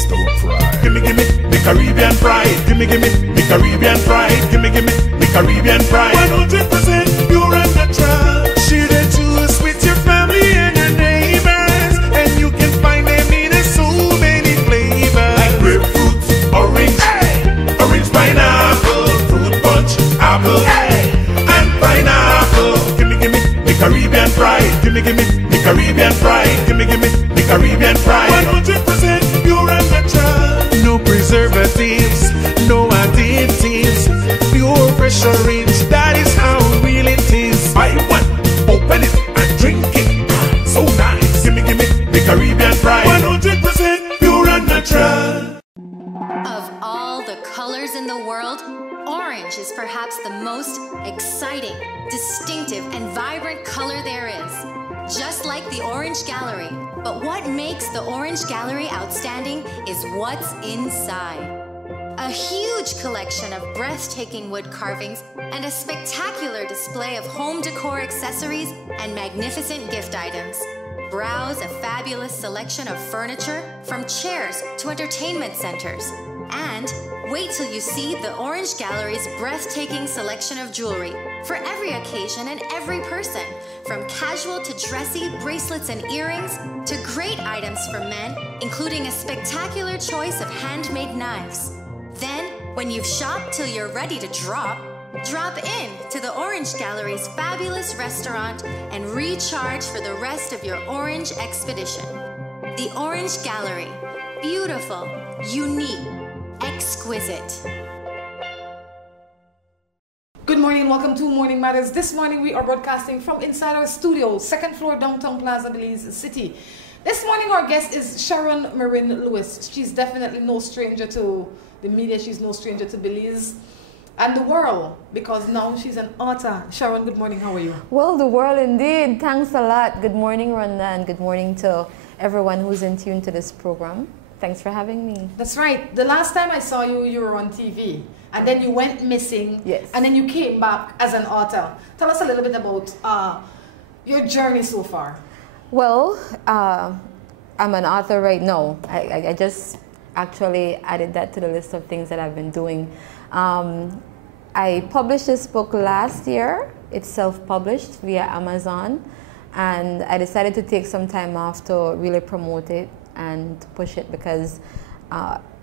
stir fry. Gimme, the Caribbean pride. Gimme, the Caribbean pride. Gimme, the Caribbean pride. 100% pure and natural. Share the juice with your family and your neighbors, and you can find them in so many flavors. Like grapefruit, orange, orange pineapple, fruit punch, apple, and pineapple. Gimme, the Caribbean pride. Gimme, the Caribbean pride. Gimme, the Caribbean pride. 100% pure and natural. No preservatives, no additives. Pure, fresh orange, that is how real it is. Buy one, open it, and drink it. So nice. Gimme, the Caribbean pride. 100% pure and natural. Of all the colors in the world, orange is perhaps the most exciting, distinctive, and vibrant color there is. Just like the Orange Gallery. But what makes the Orange Gallery outstanding is what's inside. A huge collection of breathtaking wood carvings and a spectacular display of home decor accessories and magnificent gift items. Browse a fabulous selection of furniture, from chairs to entertainment centers. And wait till you see the Orange Gallery's breathtaking selection of jewelry for every occasion and every person, from casual to dressy bracelets and earrings to great items for men, including a spectacular choice of handmade knives. Then, when you've shopped till you're ready to drop in to the Orange Gallery's fabulous restaurant and recharge for the rest of your orange expedition. The Orange Gallery. Beautiful, unique, exquisite. Good morning, welcome to Morning Matters. This morning we are broadcasting from inside our studio, second floor, downtown Plaza, Belize City. This morning our guest is Sharon Marin Lewis. She's definitely no stranger to the media, she's no stranger to Belize and the world, because now she's an author. Sharon, good morning, how are you? Well, the world indeed. Thanks a lot. Good morning, Rhonda, and good morning to everyone who's in tune to this program. Thanks for having me. That's right. The last time I saw you, you were on TV, and then you went missing. Yes. And then you came back as an author. Tell us a little bit about your journey so far. Well, I'm an author right now. I just actually added that to the list of things that I've been doing. I published this book last year. It's self-published via Amazon, and I decided to take some time off to really promote it and push it, because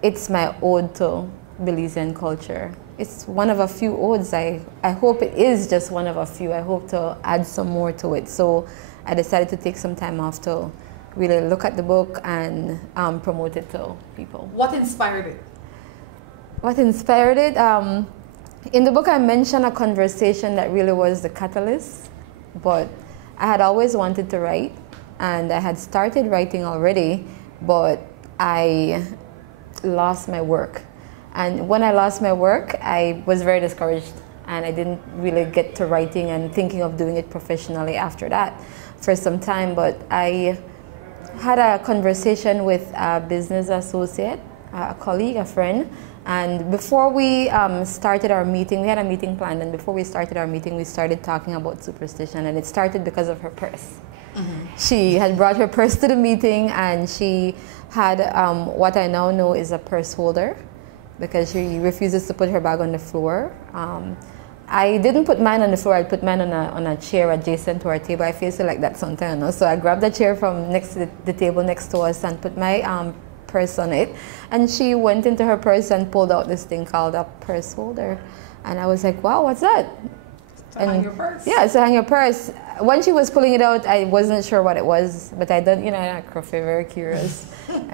it's my ode to Belizean culture. It's one of a few odes. I hope it is just one of a few. I hope to add some more to it. So I decided to take some time off to really look at the book and promote it to people. What inspired it? What inspired it? In the book I mentioned a conversation that really was the catalyst, but I had always wanted to write, and I had started writing already, but I lost my work. And when I lost my work, I was very discouraged, and I didn't really get to writing and thinking of doing it professionally after that for some time. But I had a conversation with a business associate, a colleague, a friend, and before we started our meeting, we had a meeting planned, and before we started our meeting, we started talking about superstition, and it started because of her purse. She had brought her purse to the meeting, and she had what I now know is a purse holder, because she refuses to put her bag on the floor. I didn't put mine on the floor. I put mine on a chair adjacent to our table. I feel like that sometimes, no? So I grabbed a chair from next to the table next to us and put my purse on it. And she went into her purse and pulled out this thing called a purse holder. And I was like, wow, what's that? To hang your purse. Yeah, to hang your purse. When she was pulling it out, I wasn't sure what it was, but I did, I'm very curious.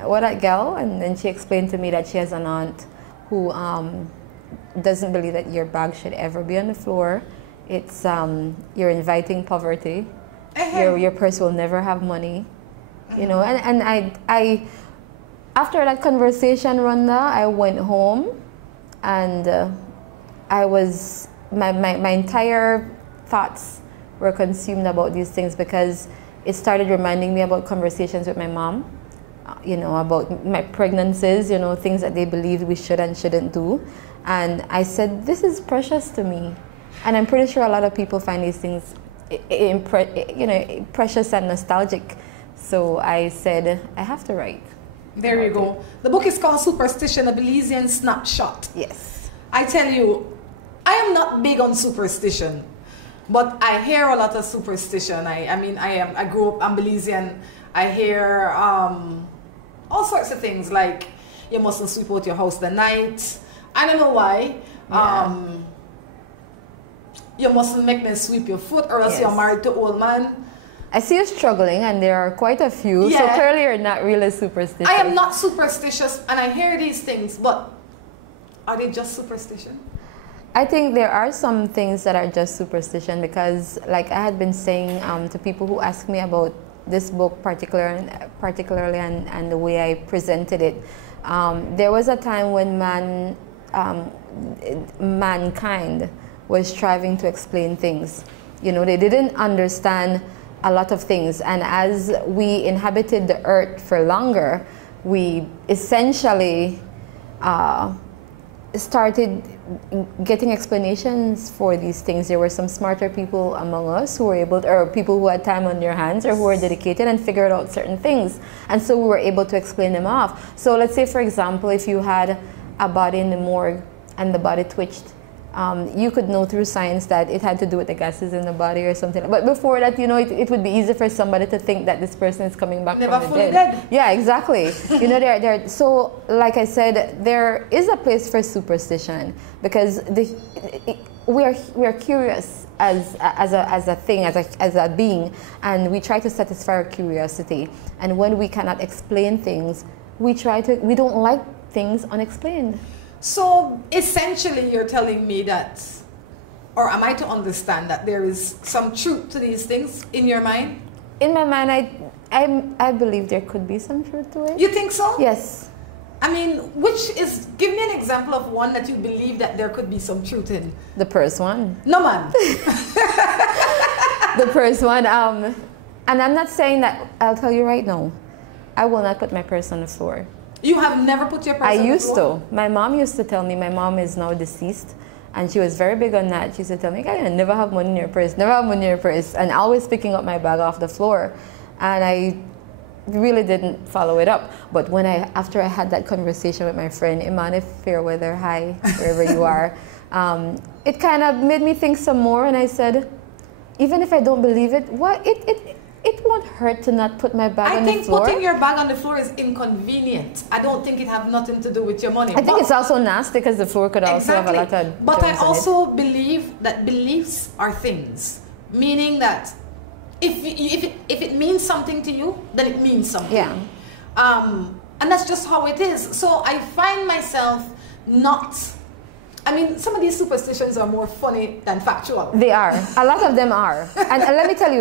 What that gal? And then she explained to me that she has an aunt who doesn't believe that your bag should ever be on the floor. It's you're inviting poverty. Your purse will never have money, and I after that conversation, Rhonda, I went home, and I was my entire thoughts were consumed about these things, because it started reminding me about conversations with my mom, about my pregnancies, things that they believed we should and shouldn't do. And I said, this is precious to me. And I'm pretty sure a lot of people find these things precious and nostalgic. So I said, I have to write. There you go. The book is called Superstition, a Belizean Snapshot. Yes. I tell you, I am not big on superstition, but I hear a lot of superstition. I grew up, I'm Belizean. I hear all sorts of things like you mustn't sweep out your house the night. I don't know why. Yeah. You mustn't make me sweep your foot or else Yes. you're married to old man. I see you struggling, and there are quite a few. So Yeah. clearly, you're not really superstitious. I am not superstitious, and I hear these things, but are they just superstition? I think there are some things that are just superstition because, like I had been saying to people who ask me about this book particularly and the way I presented it, there was a time when mankind was striving to explain things. You know, they didn't understand a lot of things, and as we inhabited the earth for longer, we essentially started getting explanations for these things. There were some smarter people among us who were able to, or people who had time on their hands or who were dedicated and figured out certain things, and so we were able to explain them off. So let's say, for example, if you had a body in the morgue and the body twitched, you could know through science that it had to do with the gases in the body or something. But before that, you know, it would be easy for somebody to think that this person is coming back Never from the fully dead. dead. Yeah, exactly. You know, so like I said, there is a place for superstition because we are curious as a thing, as a being, and we try to satisfy our curiosity. And when we cannot explain things, we don't like things unexplained. So essentially you're telling me that, or am I to understand that there is some truth to these things in your mind? In my mind, I believe there could be some truth to it. You think so? Yes. I mean, give me an example of one that you believe that there could be some truth in. The first one. No, man. The first one. And I'm not saying that, I'll tell you right now, I will not put my purse on the floor. You have never put your purse on the floor? I used to. My mom used to tell me, my mom is now deceased, and she was very big on that. She used to tell me, "I never have money in your purse, never have money in your purse," and always picking up my bag off the floor. And I really didn't follow it up. But after I had that conversation with my friend, Imani Fairweather, hi, wherever you are, it kind of made me think some more, and I said, even if I don't believe it, it won't hurt to not put my bag on the floor. I think putting your bag on the floor is inconvenient. I don't think it have nothing to do with your money. I think it's also nasty because the floor could also have a lot of But I germs in also believe that beliefs are things. Meaning that if it means something to you, then it means something. Yeah. And that's just how it is. So I find myself not... I mean, some of these superstitions are more funny than factual. They are. A lot of them are. And let me tell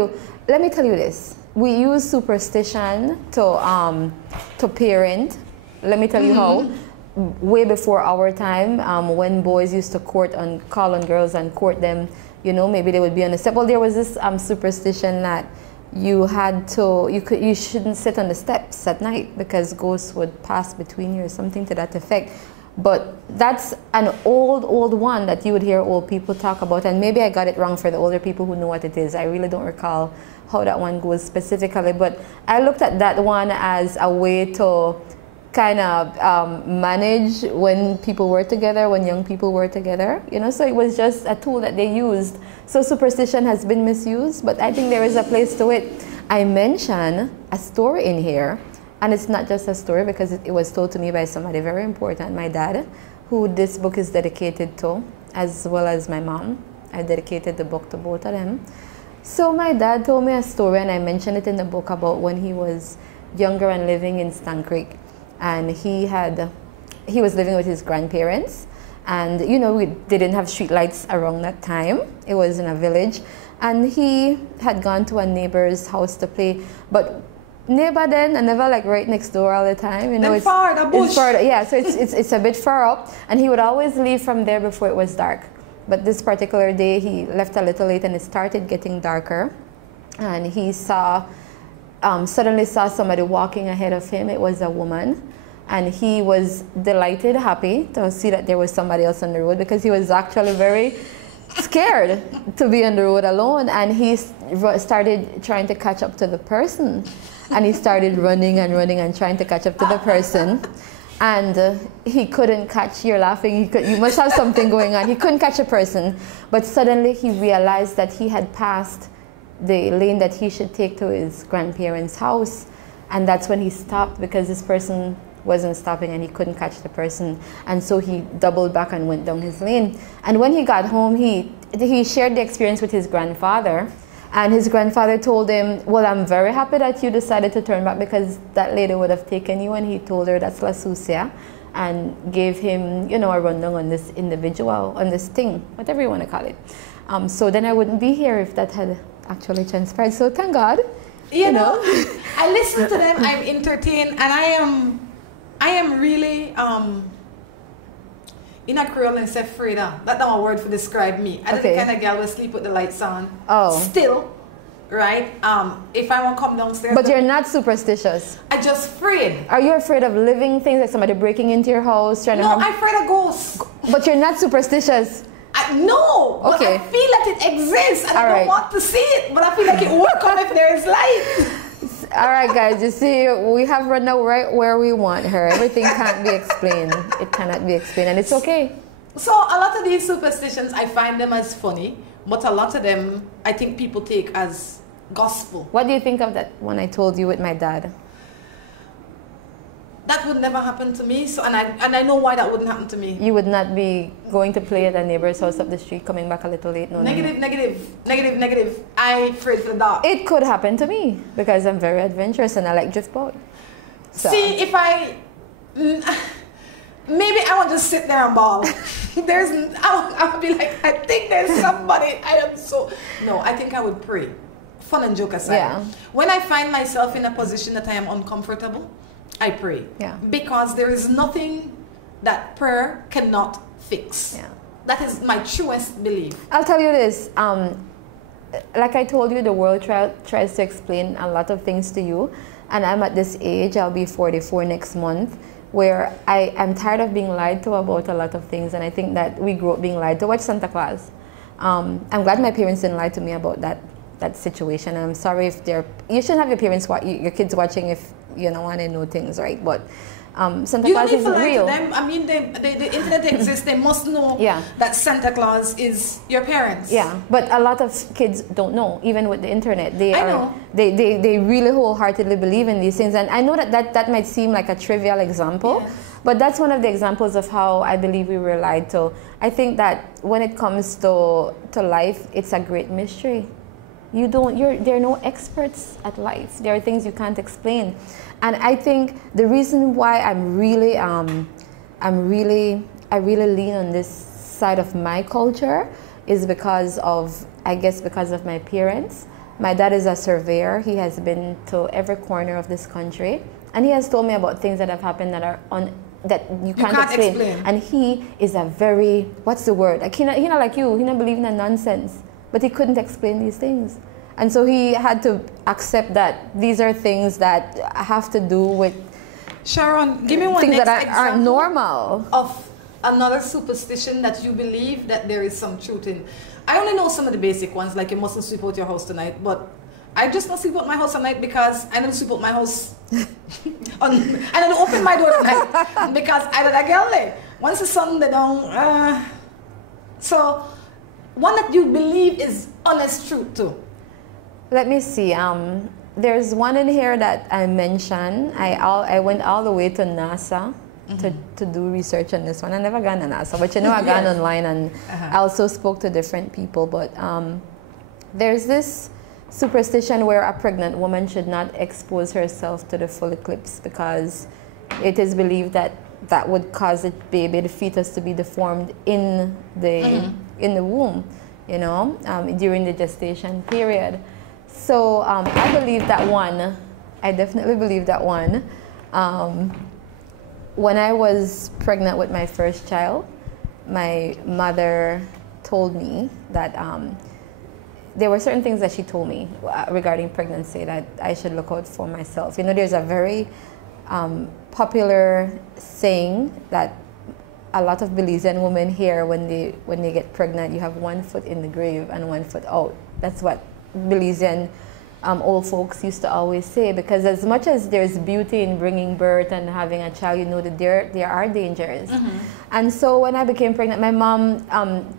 you this. We use superstition to parent. Let me tell you how. Way before our time, when boys used to call on girls and court them, you know, maybe they would be on the step. Well, there was this superstition that you shouldn't sit on the steps at night because ghosts would pass between you or something to that effect. But that's an old one that you would hear old people talk about, and maybe I got it wrong for the older people who know what it is. I really don't recall how that one goes specifically, but I looked at that one as a way to kind of manage when people were together, when young people were together, you know, so it was just a tool that they used. So superstition has been misused, but I think there is a place to it. I mention a story in here. And it's not just a story because it was told to me by somebody very important, my dad, who this book is dedicated to, as well as my mom. I dedicated the book to both of them. So my dad told me a story, and I mentioned it in the book, about when he was younger and living in Stan Creek. And he was living with his grandparents. And, you know, they didn't have street lights around that time. It was in a village. And he had gone to a neighbor's house to play. But neighbor then, and never like right next door all the time. You know, it's far, the bush. It's far, yeah, so it's a bit far up, and he would always leave from there before it was dark. But this particular day, he left a little late, and it started getting darker, and he suddenly saw somebody walking ahead of him. It was a woman, and he was delighted, happy to see that there was somebody else on the road because he was actually very scared to be on the road alone, and he started trying to catch up to the person, and he started running and running and trying to catch up to the person, and he couldn't catch. You're laughing. You must have something going on. He couldn't catch a person, but suddenly he realized that he had passed the lane that he should take to his grandparents' house, and that's when he stopped because this person wasn't stopping and he couldn't catch the person, and so he doubled back and went down his lane. And when he got home, he shared the experience with his grandfather, and his grandfather told him, well, I'm very happy that you decided to turn back because that lady would have taken you. And he told her that's La Sucia, and gave him, you know, a rundown on this individual, on this thing, whatever you want to call it. So then I wouldn't be here if that had actually transpired. So thank God. You know, I listen to them, I'm entertained, and I am really, in a Creole and say Freda. That's not a word for describe me. I'm the kind of girl who sleep with the lights on. Oh. Still, right? If I want to come downstairs. But you're not superstitious. I'm just afraid. Are you afraid of living things, like somebody breaking into your house? Trying to I'm afraid of ghosts. But you're not superstitious. No, but I feel that it exists, and I don't want to see it, but I feel like it will come if there is light. All right, guys, you see, we have Rhonda right where we want her. Everything can't be explained. It cannot be explained, and it's okay. So a lot of these superstitions, I find them as funny, but a lot of them, I think people take as gospel. What do you think of that one I told you with my dad? That would never happen to me, so and I know why that wouldn't happen to me. You would not be going to play at a neighbor's house up the street, coming back a little late. No, negative. I afraid for the dark. It could happen to me because I'm very adventurous and I like drift boat. So. See, if maybe I want to just sit there and bawl. I'll be like, I think there's somebody. No, I think I would pray. Fun and joke aside. Yeah. When I find myself in a position that I am uncomfortable, I pray. Yeah. Because there is nothing that prayer cannot fix. Yeah. That is my truest belief. I'll tell you this. Like I told you, the world tries to explain a lot of things to you. And I'm at this age, I'll be 44 next month, where I'm tired of being lied to about a lot of things. And I think that we grew up being lied to. Watch Santa Claus. I'm glad my parents didn't lie to me about that situation. And I'm sorry if you shouldn't have your parents, your kids watching if you don't want to know things, right? But Santa Claus isn't real. Them. I mean, the internet exists. They must know that Santa Claus is your parents. Yeah, but a lot of kids don't know, even with the internet. They really wholeheartedly believe in these things. And I know that might seem like a trivial example, yes. But that's one of the examples of how I believe we were lied to. I think that when it comes to life, it's a great mystery. There are no experts at life. There are things you can't explain. And I think the reason why I really lean on this side of my culture is because of my parents. My dad is a surveyor. He has been to every corner of this country. And he has told me about things that have happened that you can't explain. And he is a very, what's the word? Like, he not like you. He not believe in nonsense. But he couldn't explain these things. And so he had to accept that these are things that have to do with Sharon, give me one things next that aren't normal. Of another superstition that you believe that there is some truth in. I only know some of the basic ones, like you mustn't sweep out your house tonight, but I just don't sweep out my house tonight because I don't sweep out my house. I don't open my door tonight because I don't get late. Once the sun, they don't. So, one that you believe is honest truth too. Let me see. There's one in here that I mentioned. I went all the way to NASA to do research on this one. I never gone to NASA, but I gone online and I also spoke to different people. But there's this superstition where a pregnant woman should not expose herself to the full eclipse because it is believed that would cause the baby, the fetus, to be deformed in the womb, during the gestation period. So I believe that one. I definitely believe that one. When I was pregnant with my first child, my mother told me that there were certain things that she told me regarding pregnancy that I should look out for myself. There's a very popular saying that a lot of Belizean women here, when they get pregnant, you have one foot in the grave and one foot out. That's what Belizean old folks used to always say, because as much as there's beauty in bringing birth and having a child, you know that there are dangers. And so when I became pregnant, my mom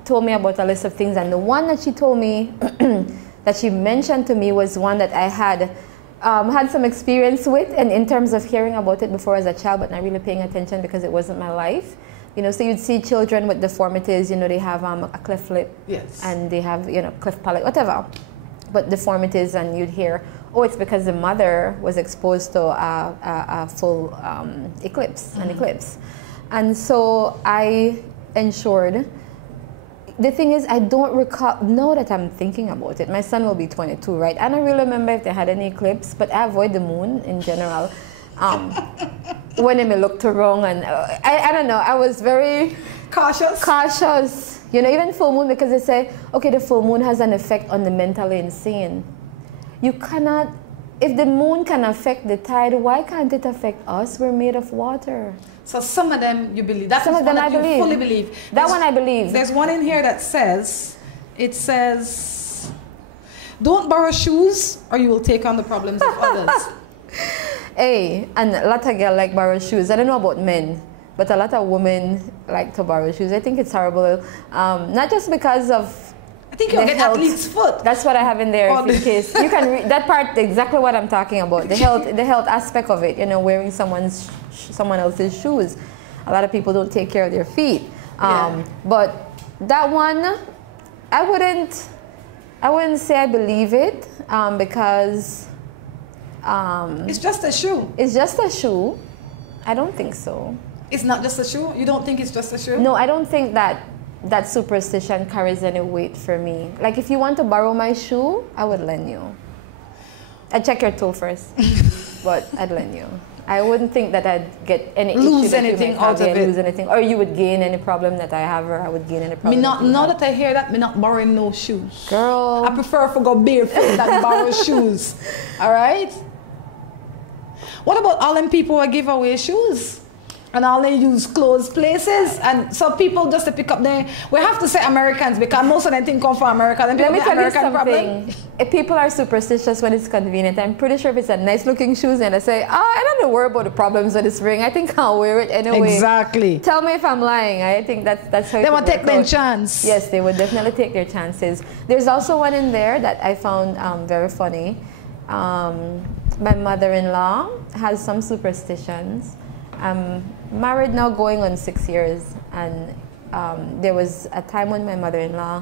told me about a list of things, and the one that she told me, that she mentioned to me, was one that I had some experience with, and in terms of hearing about it before as a child, but not really paying attention because it wasn't my life. You know, so you'd see children with deformities, you know, they have a cleft lip, yes, and they have, you know, cleft palate, whatever, but deformities, and you'd hear, oh, it's because the mother was exposed to a full eclipse, an eclipse. And so I ensured. The thing is, I don't recall, now that I'm thinking about it, my son will be 22, right? I don't really remember if they had any eclipse, but I avoid the moon in general. When it may look too wrong, and I don't know, I was very cautious. You know, even full moon, because they say, okay, the full moon has an effect on the mentally insane. You cannot, if the moon can affect the tide, why can't it affect us? We're made of water. So some of them you believe. That's some of them I believe. Fully believe. That one I believe. There's one in here that says, it says, don't borrow shoes or you will take on the problems of others. Hey, and a lot of girls like borrow shoes. I don't know about men, but a lot of women like to borrow shoes. I think it's horrible. Not just because of, I think you'll get athlete's foot. That's what I have in there, in case. You can read that part, exactly what I'm talking about. The health aspect of it, you know, wearing someone else's shoes. A lot of people don't take care of their feet. But that one, I wouldn't say I believe it, because it's just a shoe. It's just a shoe. I don't think so. It's not just a shoe? You don't think it's just a shoe? No, I don't think that superstition carries any weight for me. Like, if you want to borrow my shoe, I would lend you. I'd check your toe first, but I'd lend you. I wouldn't think that I'd get any lose anything out of it. Lose anything, or you would gain any problem that I have, or I would gain any problem. Now that I hear that, me not borrowing no shoes. Girl, I prefer to go barefoot than borrow shoes. All right. What about all them people who give away shoes? And all they use closed places, and so people just to pick up their. We have to say Americans, because most of them think come from America. Then let me tell you something. If people are superstitious when it's convenient, I'm pretty sure if it's a nice looking shoes and I say, oh, I don't worry about the problems with this ring. I think I'll wear it anyway. Exactly. Tell me if I'm lying. I think that's how. They will take their chance. Yes, they would definitely take their chances. There's also one in there that I found very funny. My mother-in-law has some superstitions. I'm married now going on 6 years, and there was a time when my mother-in-law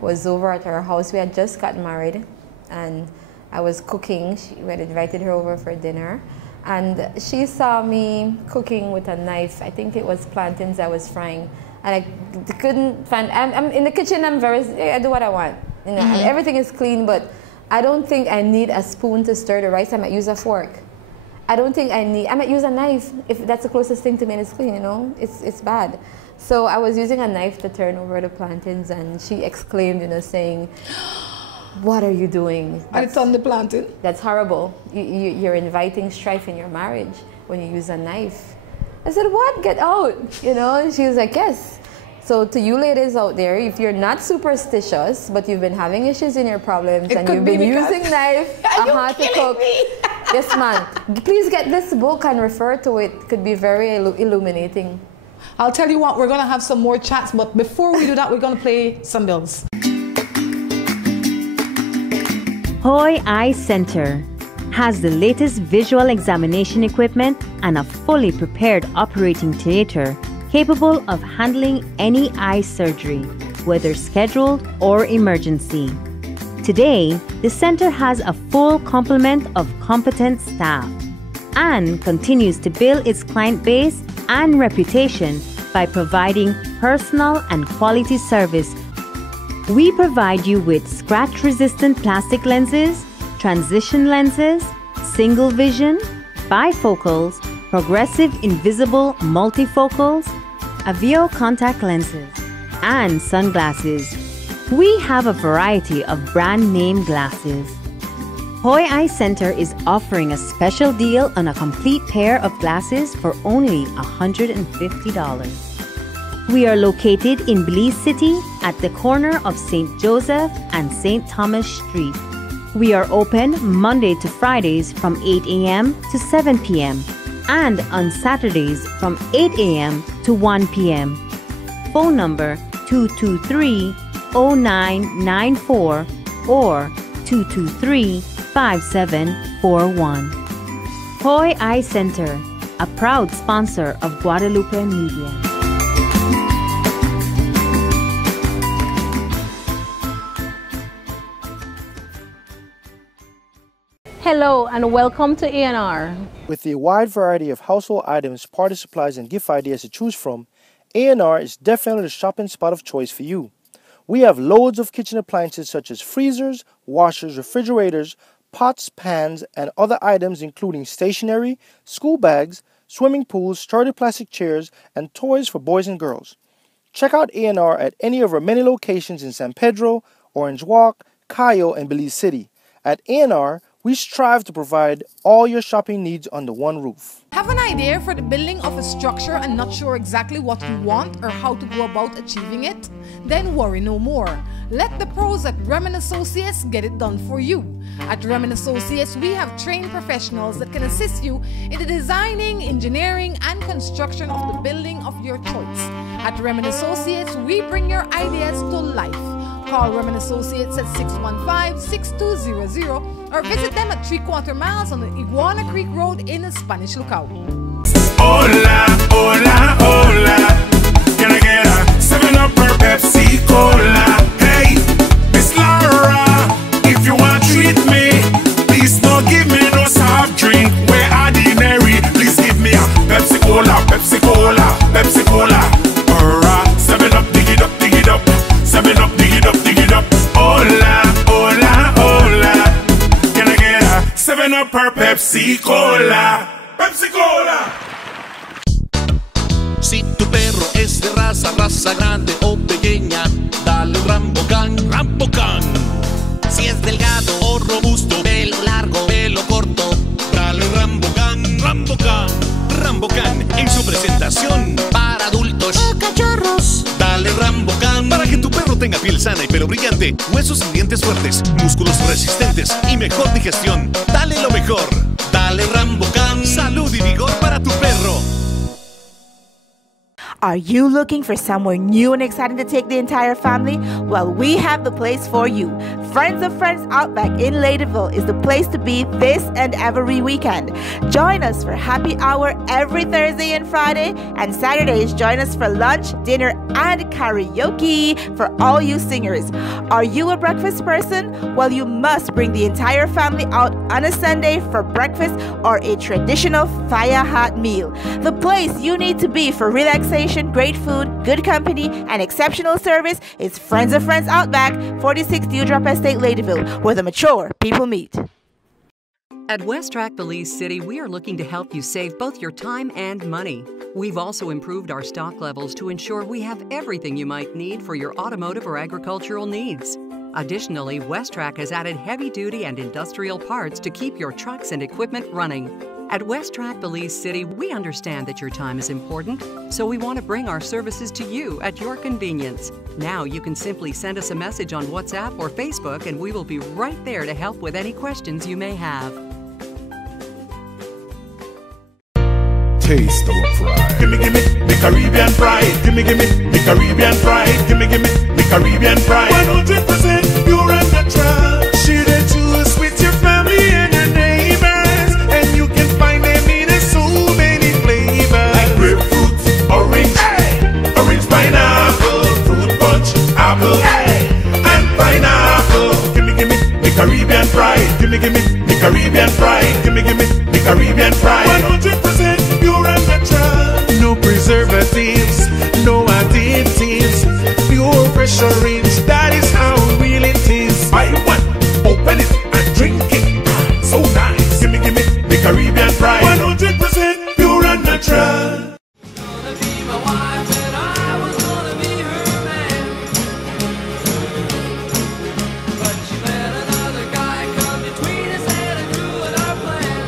was over at her house. We had just gotten married, and I was cooking. We had invited her over for dinner, and she saw me cooking with a knife. I think it was plantains I was frying, and I couldn't find. I'm in the kitchen. I do what I want, you know. And everything is clean, but I don't think I need a spoon to stir the rice. I might use a fork. I don't think I might use a knife if that's the closest thing to me and it's clean, you know? It's bad. So I was using a knife to turn over the plantains, and she exclaimed, you know, saying, what are you doing? And it's on the plantain? That's horrible. You're inviting strife in your marriage when you use a knife. I said, what? Get out, you know? And she was like, yes. So to you ladies out there, if you're not superstitious, but you've been having issues in your problems, and you've been using knife to cook, yes, man. Please get this book and refer to it. It could be very illuminating. I'll tell you what, we're going to have some more chats, but before we do that, we're going to play some bills. Hoy Eye Center has the latest visual examination equipment and a fully prepared operating theater capable of handling any eye surgery, whether scheduled or emergency. Today, the center has a full complement of competent staff and continues to build its client base and reputation by providing personal and quality service. We provide you with scratch-resistant plastic lenses, transition lenses, single vision, bifocals, progressive invisible multifocals, Avio contact lenses, and sunglasses. We have a variety of brand name glasses. Hoy Eye Center is offering a special deal on a complete pair of glasses for only $150. We are located in Belize City at the corner of St. Joseph and St. Thomas Street. We are open Monday to Fridays from 8 a.m. to 7 p.m. and on Saturdays from 8 a.m. to 1 p.m. Phone number 223-0994 or 223-5741. Hoy Eye Center, a proud sponsor of Guadalupe Media. Hello and welcome to A&R. With a wide variety of household items, party supplies, and gift ideas to choose from, A&R is definitely the shopping spot of choice for you. We have loads of kitchen appliances such as freezers, washers, refrigerators, pots, pans, and other items including stationery, school bags, swimming pools, sturdy plastic chairs, and toys for boys and girls. Check out A&R at any of our many locations in San Pedro, Orange Walk, Cayo, and Belize City. At A&R, we strive to provide all your shopping needs under one roof. Have an idea for the building of a structure and not sure exactly what you want or how to go about achieving it? Then worry no more. Let the pros at Remen Associates get it done for you. At Remen Associates, we have trained professionals that can assist you in the designing, engineering, and construction of the building of your choice. At Remen Associates, we bring your ideas to life. Call Remen Associates at 615-6200 or visit them at 3/4 miles on the Iguana Creek Road in Spanish Lookout. Hola, hola, hola. Can I get a 7-Up or Pepsi Cola? Hey, Miss Laura, if you want to treat me, please don't give me no soft drink. We're ordinary. Please give me a Pepsi Cola, Pepsi Cola, Pepsi Cola. Or a 7-Up, dig it up, dig it up. 7-Up, dig it up, dig it up. Hola, hola, hola. Can I get a 7-Up or Pepsi Cola? Pepsi Cola. Si tu perro es de raza grande o pequeña, dale un Rambocan, Rambocan. Si es delgado o robusto, pelo largo, pelo corto, dale un Rambocan, Rambocan. Rambocan en su presentación para adultos o cachorros. Dale Rambocan para que tu perro tenga piel sana y pelo brillante, huesos y dientes fuertes, músculos resistentes y mejor digestión. Dale lo mejor. Dale Rambocan. Salud y vigor para tu perro. Are you looking for somewhere new and exciting to take the entire family? Well, we have the place for you. Friends of Friends Outback in Ladyville is the place to be this and every weekend. Join us for happy hour every Thursday and Friday, and Saturdays join us for lunch, dinner, and karaoke for all you singers. Are you a breakfast person? Well, you must bring the entire family out on a Sunday for breakfast or a traditional fire hot meal. The place you need to be for relaxation, great food, good company, and exceptional service is Friends of Friends Outback, 46 Dewdrop Estate, Ladyville, where the mature people meet. At West Track Belize City, we are looking to help you save both your time and money. We've also improved our stock levels to ensure we have everything you might need for your automotive or agricultural needs. Additionally, West Track has added heavy-duty and industrial parts to keep your trucks and equipment running. At West Track Belize City, we understand that your time is important, so we want to bring our services to you at your convenience. Now you can simply send us a message on WhatsApp or Facebook, and we will be right there to help with any questions you may have. Taste of pride. Gimme, gimme, the Caribbean pride. Gimme, gimme, the Caribbean pride. Gimme, gimme, the Caribbean pride. 100% pure and natural. Share the juice with your family and your neighbors, and you can find them in so many flavors. Like grapefruit, orange, orange pineapple, fruit punch, apple, and pineapple. Gimme, gimme, the Caribbean pride. Gimme, gimme, the Caribbean pride. Gimme, gimme, the Caribbean pride. 100% pure and natural. No preservatives, no additives. Pure fresh orange, that is how real it is. Buy one, open it and drink it. So nice. Gimme, gimme, the Caribbean pride. 100% pure and natural. Gonna be my wife and I was gonna be her man. But she let another guy come between us and it ruined our plan.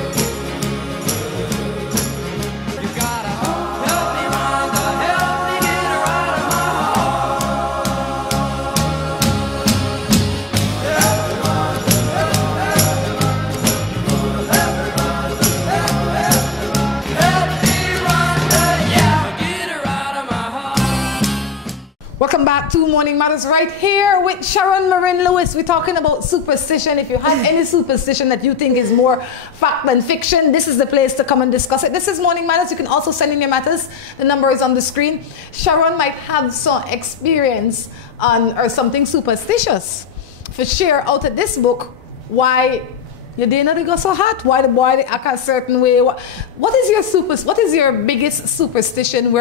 to Morning Matters right here with Sharon Marin Lewis. We're talking about superstition. If you have any superstition that you think is more fact than fiction, this is the place to come and discuss it. This is Morning Matters. You can also send in your matters. The number is on the screen. Sharon might have some experience on or something superstitious for share out of this book. Why your day not go so hot? Why the boy they act a certain way? What is your biggest superstition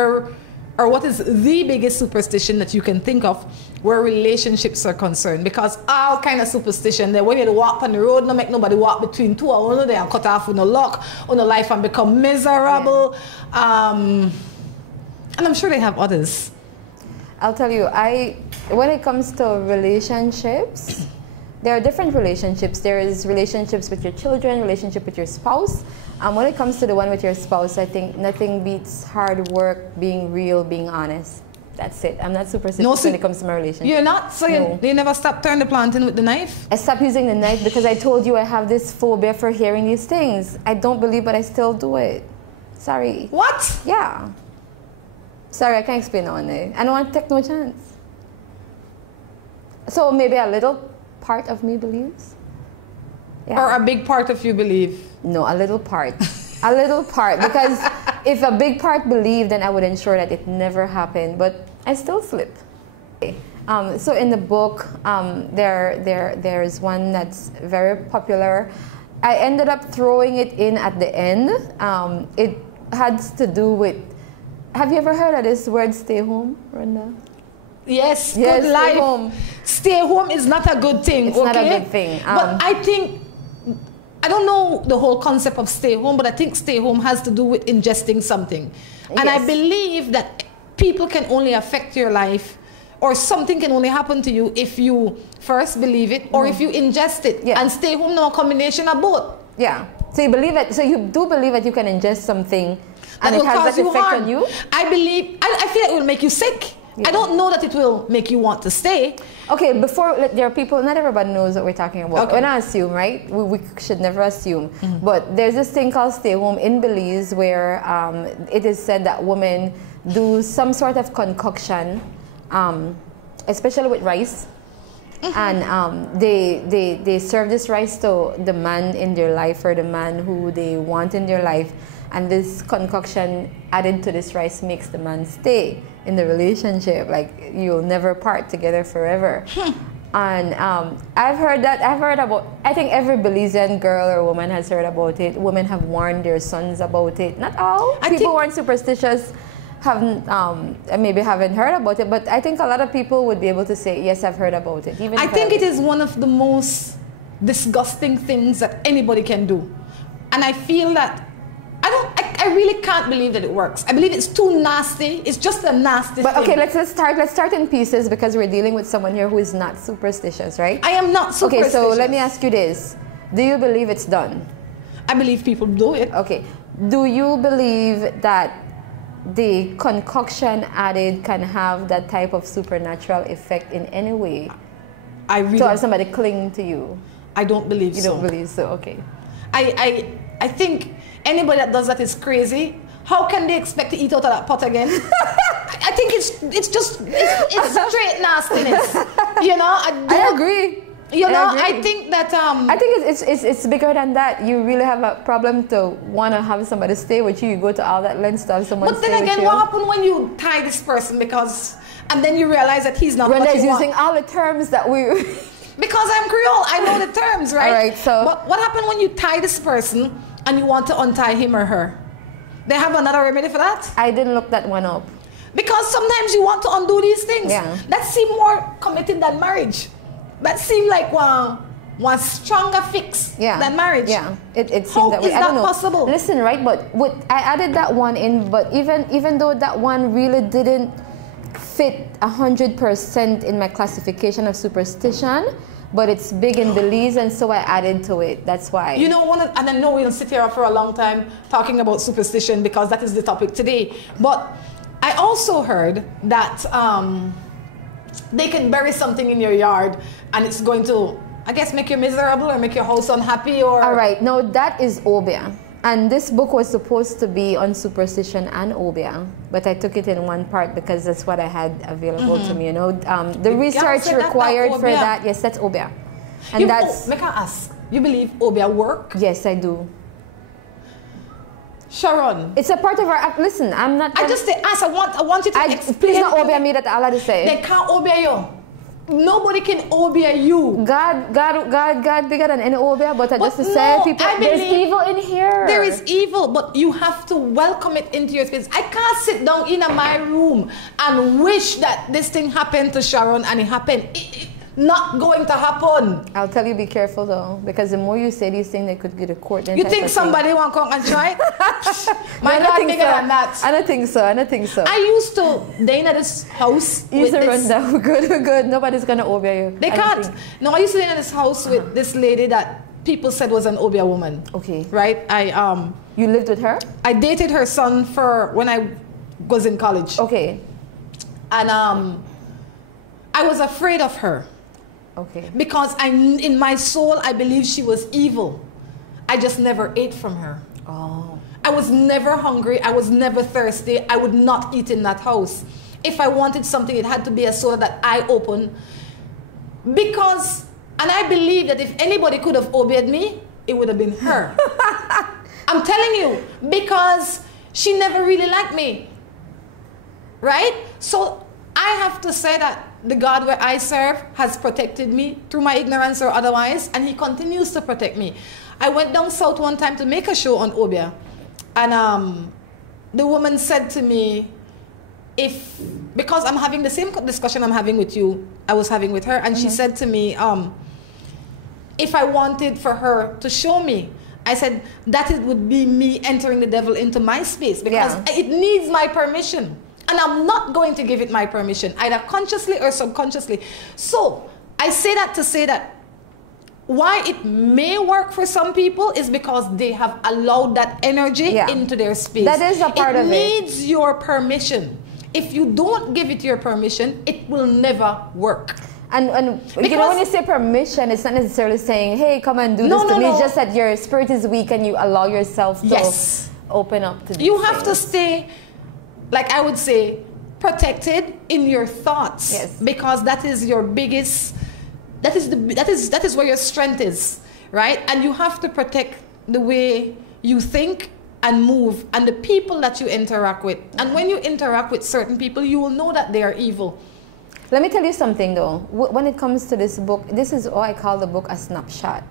or what is the biggest superstition that you can think of where relationships are concerned? Because all kind of superstition that when you walk on the road, no make nobody walk between two or one of them and cut off on the luck on the life and become miserable. Yeah. And I'm sure they have others. I'll tell you, when it comes to relationships, there are different relationships. There is relationships with your children, relationship with your spouse. When it comes to the one with your spouse, I think nothing beats hard work, being real, being honest. That's it. I'm not superstitious when it comes to my relationship. You're not? So you never stop turning the plantain with the knife? I stopped using the knife because I told you I have this phobia for hearing these things. I don't believe, but I still do it. Sorry. What? Yeah. Sorry, I can't explain on it. I don't want to take no chance. So maybe a little part of me believes. Yeah. Or a big part of you believe? No, a little part. A little part. Because if a big part believed, then I would ensure that it never happened. But I still slip. So in the book, there's one that's very popular. I ended up throwing it in at the end. It had to do with, have you ever heard of this word, stay home, Rhonda? Yes, good life. Stay home. Stay home is not a good thing. It's not a good thing. But I think, I don't know the whole concept of stay home, but I think stay home has to do with ingesting something. And I believe that people can only affect your life, or something can only happen to you if you first believe it, or if you ingest it. Yeah. And stay home, no, a combination of both. Yeah. So you believe it. So you do believe that you can ingest something and it has that effect on you? I believe, I feel it will make you sick. Yeah. I don't know that it will make you want to stay. Okay, there are people, not everybody knows what we're talking about. Okay. When I assume, right? We should never assume. But there's this thing called stay home in Belize where it is said that women do some sort of concoction, especially with rice. And they serve this rice to the man in their life or the man who they want in their life. And this concoction added to this rice makes the man stay in the relationship. Like, you'll never part together forever. And I've heard about, I think every Belizean girl or woman has heard about it. Women have warned their sons about it. Not all. People who aren't superstitious maybe haven't heard about it, but I think a lot of people would be able to say, yes, I've heard about it. Even I think it is one of the most disgusting things that anybody can do. And I feel that I really can't believe that it works. I believe it's too nasty. It's just a nasty thing. Okay, let's start in pieces because we're dealing with someone here who is not superstitious, right? I am not superstitious. Okay, so let me ask you this. Do you believe it's done? I believe people do it. Okay. Do you believe that the concoction added can have that type of supernatural effect in any way? To have somebody cling to you? I don't believe so. You don't believe so, okay. I think anybody that does that is crazy. How can they expect to eat out of that pot again? I think it's straight nastiness. You know, I agree. You know, I think that I think it's bigger than that. You really have a problem to want to have somebody stay with you. You go to all that lengths to have someone stay with you. But then again, what happens when you tie this person and then you realize that he's not what you want? Rhonda is using all the terms that we. Because I'm Creole, I know the terms, right? All right, so. But what happens when you tie this person and you want to untie him or her? They have another remedy for that? I didn't look that one up. Because sometimes you want to undo these things. Yeah. That seem more committed than marriage. That seem like one stronger fix than marriage. Yeah, it seems that way. How is that possible? Listen, right, but I added that one in, but even though that one really didn't fit 100% in my classification of superstition, but it's big in Belize, and so I added to it. That's why. You know, and I know we'll sit here for a long time talking about superstition because that is the topic today. But I also heard that they can bury something in your yard and it's going to, I guess, make you miserable or make your house unhappy or... All right, no, that is obia. And this book was supposed to be on superstition and obia, but I took it in one part because that's what I had available to me. You know, the research required for that. Yes, that's obia, and that's. Make I ask? You believe obia work? Yes, I do. Sharon, it's a part of our. Listen, I'm not. I just say ask. I want you to explain. Please not obia me. That Allah to say. They can't obia you. Nobody can obia you. God bigger than any obia, but I just say people. There's evil in here. There is evil, but you have to welcome it into your space. I can't sit down in my room and wish that this thing happened to Sharon and it happened. Not going to happen. I'll tell you, be careful though, because the more you say these things, they could get a court. You think somebody won't come and try? My God, bigger than that. I don't think so. I used to stay in this house. Rhonda, we're good. Nobody's gonna obia you. They can't. No, I used to stay in this house with this lady that people said was an obia woman. Okay. Right? You lived with her? I dated her son for when I was in college. Okay. And I was afraid of her. Okay. Because in my soul, I believe she was evil. I just never ate from her. Oh. I was never hungry. I was never thirsty. I would not eat in that house. If I wanted something, it had to be a soda that I opened. Because, and I believe that if anybody could have obeyed me, it would have been her. I'm telling you, because she never really liked me. Right? So I have to say that the God where I serve has protected me through my ignorance or otherwise, and he continues to protect me. I went down south one time to make a show on obia, and the woman said to me, because I'm having the same discussion I'm having with you, I was having with her, and she said to me, if I wanted for her to show me, I said that it would be me entering the devil into my space, because it needs my permission. And I'm not going to give it my permission, either consciously or subconsciously. So I say that to say that why it may work for some people is because they have allowed that energy into their space. That is a part of it. It needs your permission. If you don't give it your permission, it will never work. And you know, when you say permission, it's not necessarily saying, hey, come and do this to me. It's just that your spirit is weak and you allow yourself to open up to this. You have to stay, like I would say, protected in your thoughts. Yes. Because that is your biggest, that is where your strength is, right? And you have to protect the way you think and move and the people that you interact with. And when you interact with certain people, you will know that they are evil. Let me tell you something though. When it comes to this book, this is why I call the book a snapshot.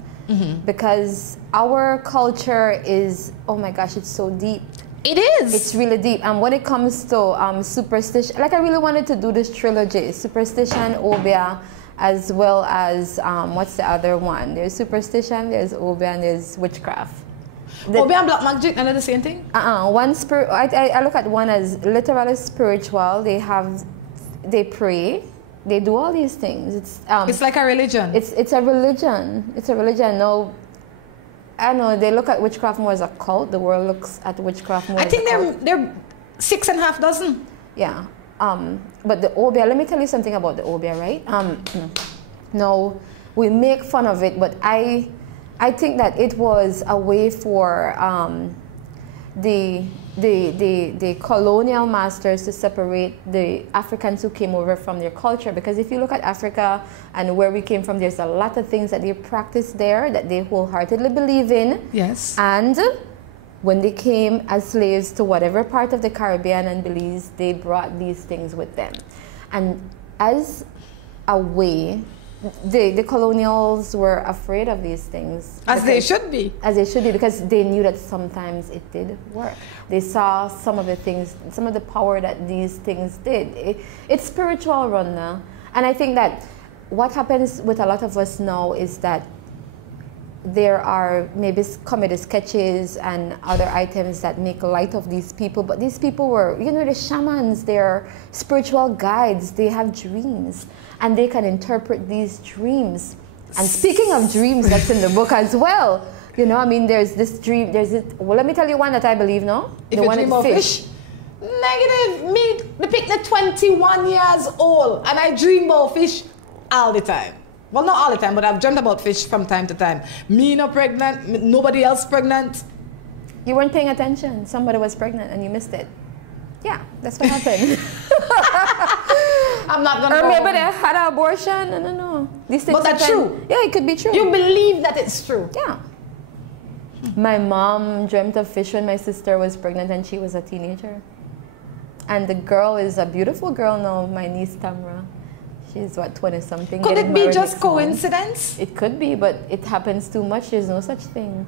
Because our culture is, oh my gosh, it's so deep. It is. It's really deep. And when it comes to superstition, like I really wanted to do this trilogy, superstition, obia, as well as, what's the other one? There's superstition, there's obia, and there's witchcraft. Obia and black magic, are they the same thing? I look at one as literally spiritual. They pray, they do all these things. It's like a religion. It's a religion. It's a religion. No, I know they look at witchcraft more as a cult. The world looks at witchcraft more. I think they're 6.5 dozen. Yeah. But the obia. Let me tell you something about the obia, right? No, we make fun of it, but I think that it was a way for the colonial masters to separate the Africans who came over from their culture. Because if you look at Africa and where we came from, there's a lot of things that they practice there that they wholeheartedly believe in. Yes. And when they came as slaves to whatever part of the Caribbean and Belize, they brought these things with them. And as a way, the colonials were afraid of these things. As they should be. As they should be, because they knew that sometimes it did work. They saw some of the things, some of the power that these things did. It's spiritual, Rhonda. And I think that what happens with a lot of us now is that there are maybe comedy sketches and other items that make light of these people, but these people were, you know, the shamans, they're spiritual guides, they have dreams, and they can interpret these dreams. And speaking of dreams, that's in the book as well. You know, I mean, there's this dream, well, let me tell you one that I believe, no? If you dream of fish. Negative. Me, the picnic 21 years old, and I dream about fish all the time. Well, not all the time, but I've dreamt about fish from time to time. Me not pregnant, nobody else pregnant. You weren't paying attention. Somebody was pregnant and you missed it. Yeah, that's what happened. I'm not gonna. Or go maybe on. they had an abortion. No. These things But that's happen. true. Yeah, it could be true. You believe that it's true. Yeah. My mom dreamt of fish when my sister was pregnant and she was a teenager. And the girl is a beautiful girl now, my niece Tamra. She's what, 20-something. Could it be just coincidence? It could be, but it happens too much. There's no such thing.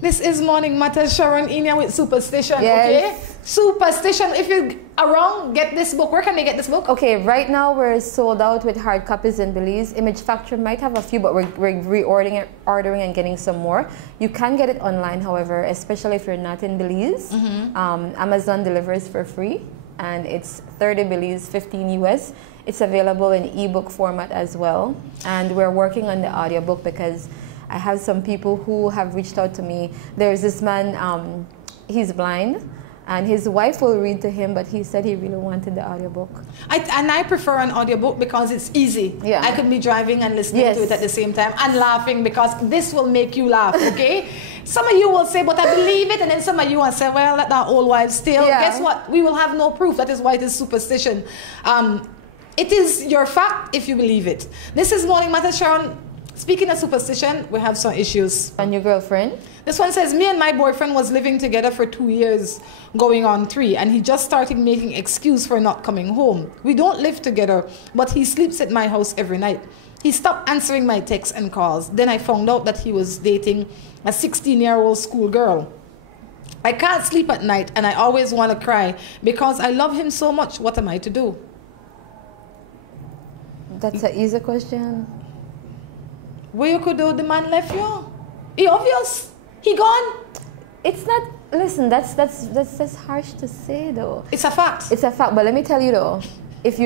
This is Morning Matters, Sharon in here with Superstition, Yes. okay? Superstition, if you are wrong, get this book. Where can they get this book? Okay, right now we're sold out with hard copies in Belize. Image Factory might have a few, but we're reordering ordering and getting some more. You can get it online, however, especially if you're not in Belize. Amazon delivers for free, and it's 30 Belize, 15 US. It's available in ebook format as well, and we're working on the audiobook because I have some people who have reached out to me. There's this man, he's blind, and his wife will read to him, but he said he really wanted the audiobook. I prefer an audiobook because it's easy. Yeah. I could be driving and listening Yes. to it at the same time and laughing because this will make you laugh, okay? Some of you will say, but I believe it, and then some of you will say, well, let that old wives steal. Yeah. Guess what? We will have no proof. That is why it is superstition. It is your fact if you believe it. This is Morning Matters, Sharon. Speaking of superstition, we have some issues. And your girlfriend? This one says, me and my boyfriend was living together for 2 years, going on 3, and he just started making excuse for not coming home. We don't live together, but he sleeps at my house every night. He stopped answering my texts and calls. Then I found out that he was dating a 16-year-old schoolgirl. I can't sleep at night, and I always want to cry because I love him so much. What am I to do? That's an easy question. What you could do, the man left you? He obvious. He gone. It's not. Listen, that's harsh to say though. It's a fact. It's a fact. But let me tell you though, if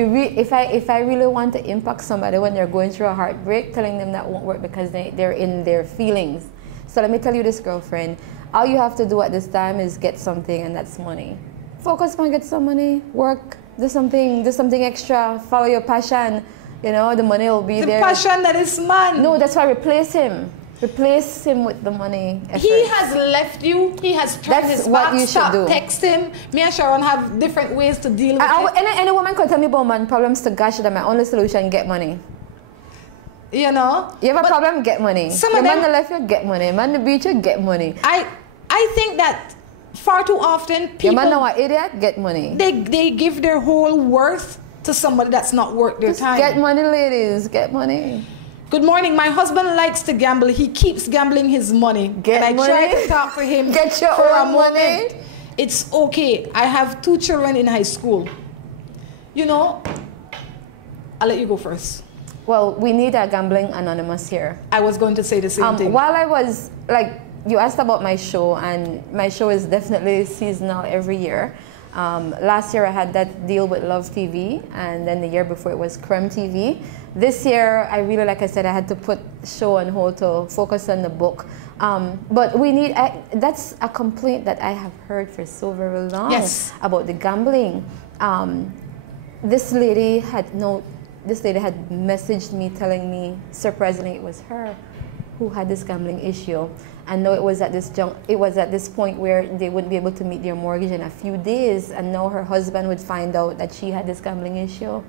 I really want to impact somebody when they're going through a heartbreak, telling them that won't work because they're in their feelings. So let me tell you this, girlfriend. All you have to do at this time is get something, and that's money. Focus on get some money, work, do something extra, follow your passion. You know, the money will be there. The passion that is man. No, that's why replace him. Replace him with the money. Effort. He has left you. He has turned That's his what back. you should Stop do. text him. Me and Sharon have different ways to deal with it. Any woman can tell me about man problems to gosh that my only solution, get money. You know? You have a problem, get money. Some Your of man them, the left you, get money. Man the beat you, get money. I think that far too often people... Your man now an idiot, get money. They give their whole worth to somebody that's not worth their time. Get money, ladies. Get money. Good morning. My husband likes to gamble. He keeps gambling his money. Get and I money. try to talk to him Get your for a own money. moment. It's okay. I have 2 children in high school. You know, I'll let you go first. Well, we need a gambling anonymous here. I was going to say the same thing. While I was, like, you asked about my show, and my show is definitely seasonal every year. Last year I had that deal with Love TV, and then the year before it was Creme TV. This year, I really, like I said, I had to put show on hold to focus on the book. But we need, that's a complaint that I have heard for so very long. Yes. About the gambling. This lady had messaged me telling me, surprisingly, it was her who had this gambling issue. And now it was at this point where they wouldn't be able to meet their mortgage in a few days, and now her husband would find out that she had this gambling issue.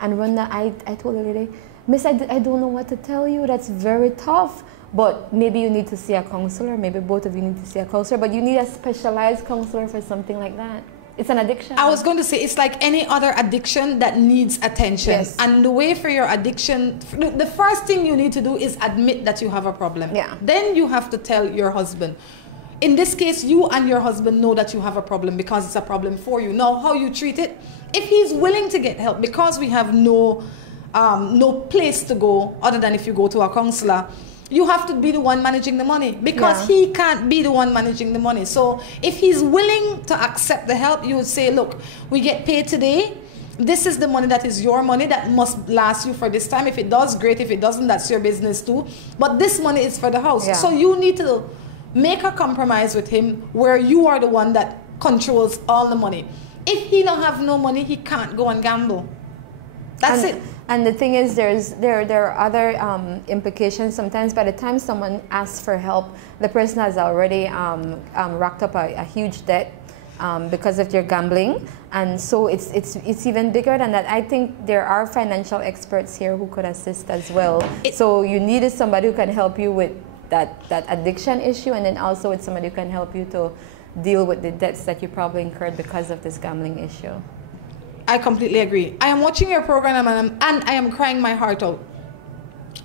And Rhonda, I told the lady, Miss, I don't know what to tell you. That's very tough. But maybe you need to see a counselor. Maybe both of you need to see a counselor. But you need a specialized counselor for something like that. It's an addiction. I was going to say, it's like any other addiction that needs attention. Yes. And the way for your addiction, the first thing you need to do is admit that you have a problem. Yeah. Then you have to tell your husband. In this case, you and your husband know that you have a problem because it's a problem for you. Now, how you treat it, if he's willing to get help, because we have no place to go other than if you go to a counselor, you have to be the one managing the money because he can't be the one managing the money. So if he's willing to accept the help, you would say, look, we get paid today. This is the money that is your money that must last you for this time. If it does, great. If it doesn't, that's your business too. But this money is for the house. Yeah. So you need to make a compromise with him where you are the one that controls all the money. If he don't have no money, he can't go and gamble. That's it. And the thing is, there are other implications. Sometimes by the time someone asks for help, the person has already racked up a huge debt because of their gambling, and so it's even bigger than that. I think there are financial experts here who could assist as well. So you needed somebody who can help you with that addiction issue, and then also with somebody who can help you to deal with the debts that you probably incurred because of this gambling issue. I completely agree. I am watching your program and I am crying my heart out.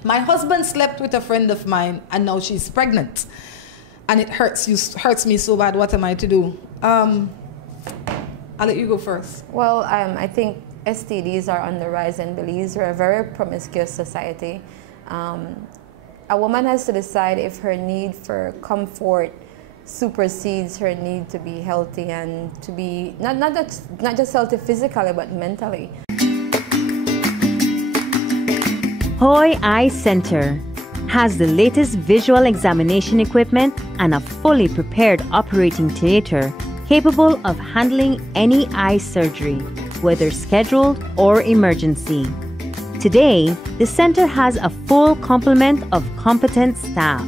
My husband slept with a friend of mine and now she's pregnant. And it hurts me so bad. What am I to do? I'll let you go first. Well, I think STDs are on the rise in Belize. We're a very promiscuous society. A woman has to decide if her need for comfort supersedes her need to be healthy and to be not just healthy physically but mentally. Hoy Eye Center has the latest visual examination equipment and a fully prepared operating theater capable of handling any eye surgery, whether scheduled or emergency. Today, the center has a full complement of competent staff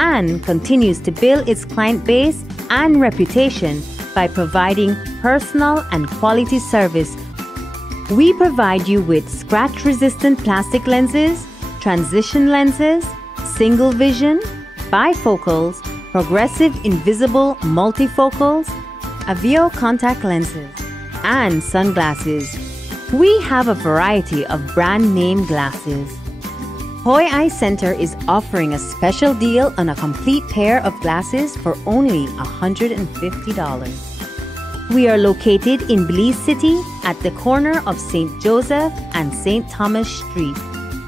and continues to build its client base and reputation by providing personal and quality service. We provide you with scratch-resistant plastic lenses, transition lenses, single vision, bifocals, progressive invisible multifocals, Avio contact lenses, and sunglasses. We have a variety of brand name glasses. Hoy Eye Center is offering a special deal on a complete pair of glasses for only $150. We are located in Belize City at the corner of St. Joseph and St. Thomas Street.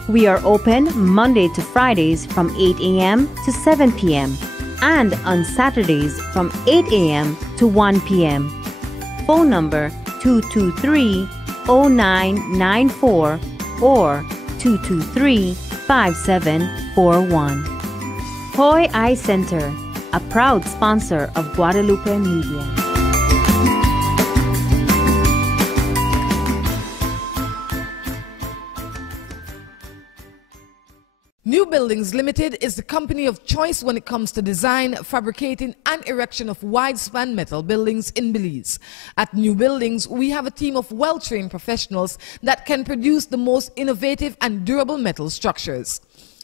We are open Monday to Fridays from 8 a.m. to 7 p.m. and on Saturdays from 8 a.m. to 1 p.m. Phone number 223-0994 or 223-5741. Hoy Eye Center, a proud sponsor of Guadalupe Media. New Buildings Limited is the company of choice when it comes to design, fabricating, and erection of wide-span metal buildings in Belize. At New Buildings, we have a team of well-trained professionals that can produce the most innovative and durable metal structures.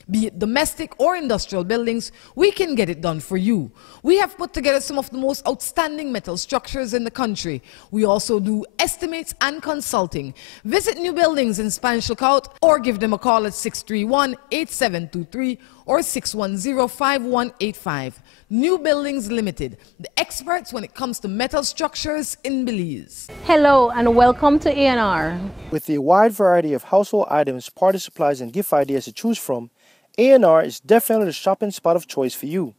Be it domestic or industrial buildings, we can get it done for you. We have put together some of the most outstanding metal structures in the country. We also do estimates and consulting. Visit New Buildings in Spanish Lookout or give them a call at 631-8723 or 610-5185. New Buildings Limited, the experts when it comes to metal structures in Belize. Hello and welcome to A&R. With a wide variety of household items, party supplies, and gift ideas to choose from, A&R is definitely the shopping spot of choice for you.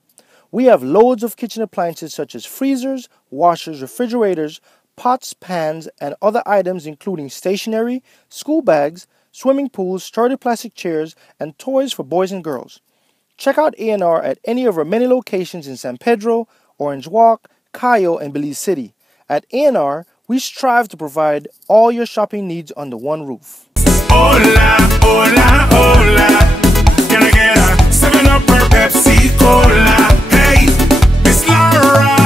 We have loads of kitchen appliances such as freezers, washers, refrigerators, pots, pans, and other items including stationery, school bags, swimming pools, sturdy plastic chairs, and toys for boys and girls. Check out A&R at any of our many locations in San Pedro, Orange Walk, Cayo, and Belize City. At A&R, we strive to provide all your shopping needs under one roof. Hola, hola, hola. Can I get a 7-Up or Pepsi Cola? Hey, Miss Laura,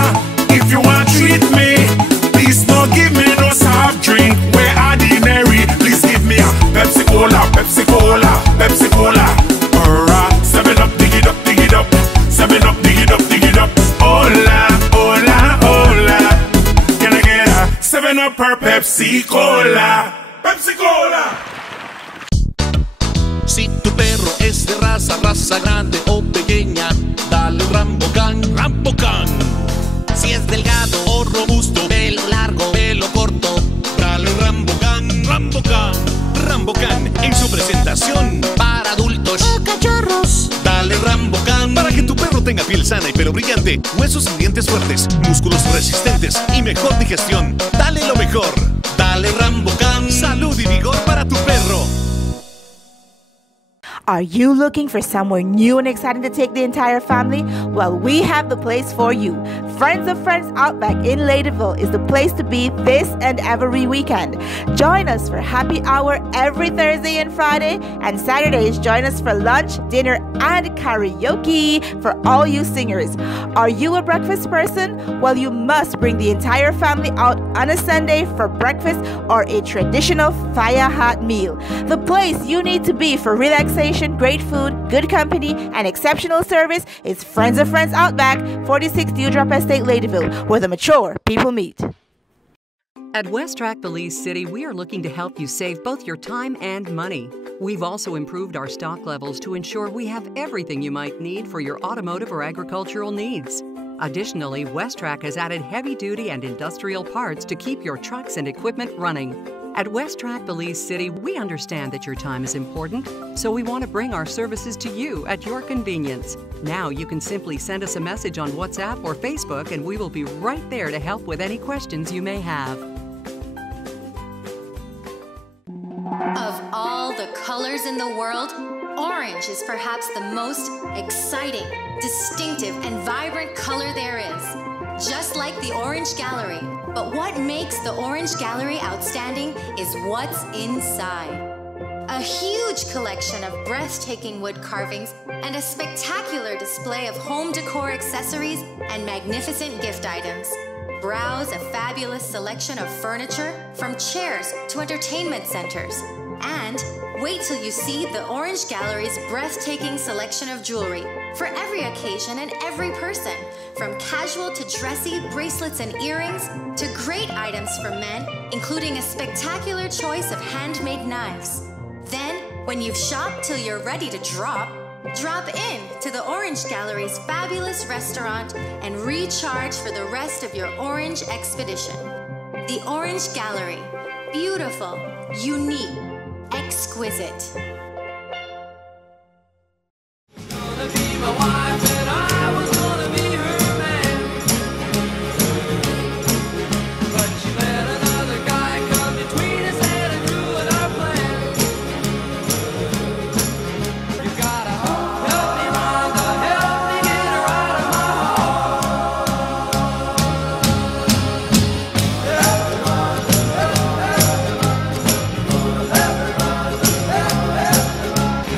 if you want to treat me, please don't give me no soft drink. Where ordinary, please give me a Pepsi Cola, Pepsi Cola, Pepsi Cola. Or a 7-Up, dig it up, dig it up. 7-Up, dig it up, dig it up. Hola, hola, hola. Can I get a 7-Up or Pepsi Cola? Pepsi Cola. Si tu perro es de raza grande o pequeña, dale un Rambocan, Rambocan. Si es delgado o robusto, pelo largo, pelo corto, dale un Rambocan, Rambocan. Rambocan en su presentación para adultos o cachorros. Dale Rambocan para que tu perro tenga piel sana y pelo brillante, huesos y dientes fuertes, músculos resistentes y mejor digestión. Dale lo mejor. Dale Rambocan, salud y vigor para tu perro. Are you looking for somewhere new and exciting to take the entire family? Well, we have the place for you. Friends of Friends Outback in Ladyville is the place to be this and every weekend. Join us for happy hour every Thursday and Friday, and Saturdays join us for lunch, dinner, and karaoke for all you singers. Are you a breakfast person? Well, you must bring the entire family out on a Sunday for breakfast or a traditional fire hot meal. The place you need to be for relaxation, great food, good company, and exceptional service is Friends of Friends Outback, 46 Dewdrop Estate, Ladyville, where the mature people meet. At West Track Belize City, we are looking to help you save both your time and money. We've also improved our stock levels to ensure we have everything you might need for your automotive or agricultural needs. Additionally, West Track has added heavy-duty and industrial parts to keep your trucks and equipment running. At West Track Belize City, we understand that your time is important, so we want to bring our services to you at your convenience. Now you can simply send us a message on WhatsApp or Facebook, and we will be right there to help with any questions you may have. Of all the colors in the world, orange is perhaps the most exciting, distinctive, and vibrant color there is. Just like the Orange Gallery. But what makes the Orange Gallery outstanding is what's inside. A huge collection of breathtaking wood carvings and a spectacular display of home decor accessories and magnificent gift items. Browse a fabulous selection of furniture, from chairs to entertainment centers. And wait till you see the Orange Gallery's breathtaking selection of jewelry for every occasion and every person, from casual to dressy bracelets and earrings to great items for men, including a spectacular choice of handmade knives. Then, when you've shopped till you're ready to drop in to the Orange Gallery's fabulous restaurant and recharge for the rest of your orange expedition. The Orange Gallery. Beautiful, unique, exquisite. Gonna be my wife and I was gonna be her man. But she let another guy come between us and ruin our plan. You gotta help me, Rhonda, help me get her out of my heart.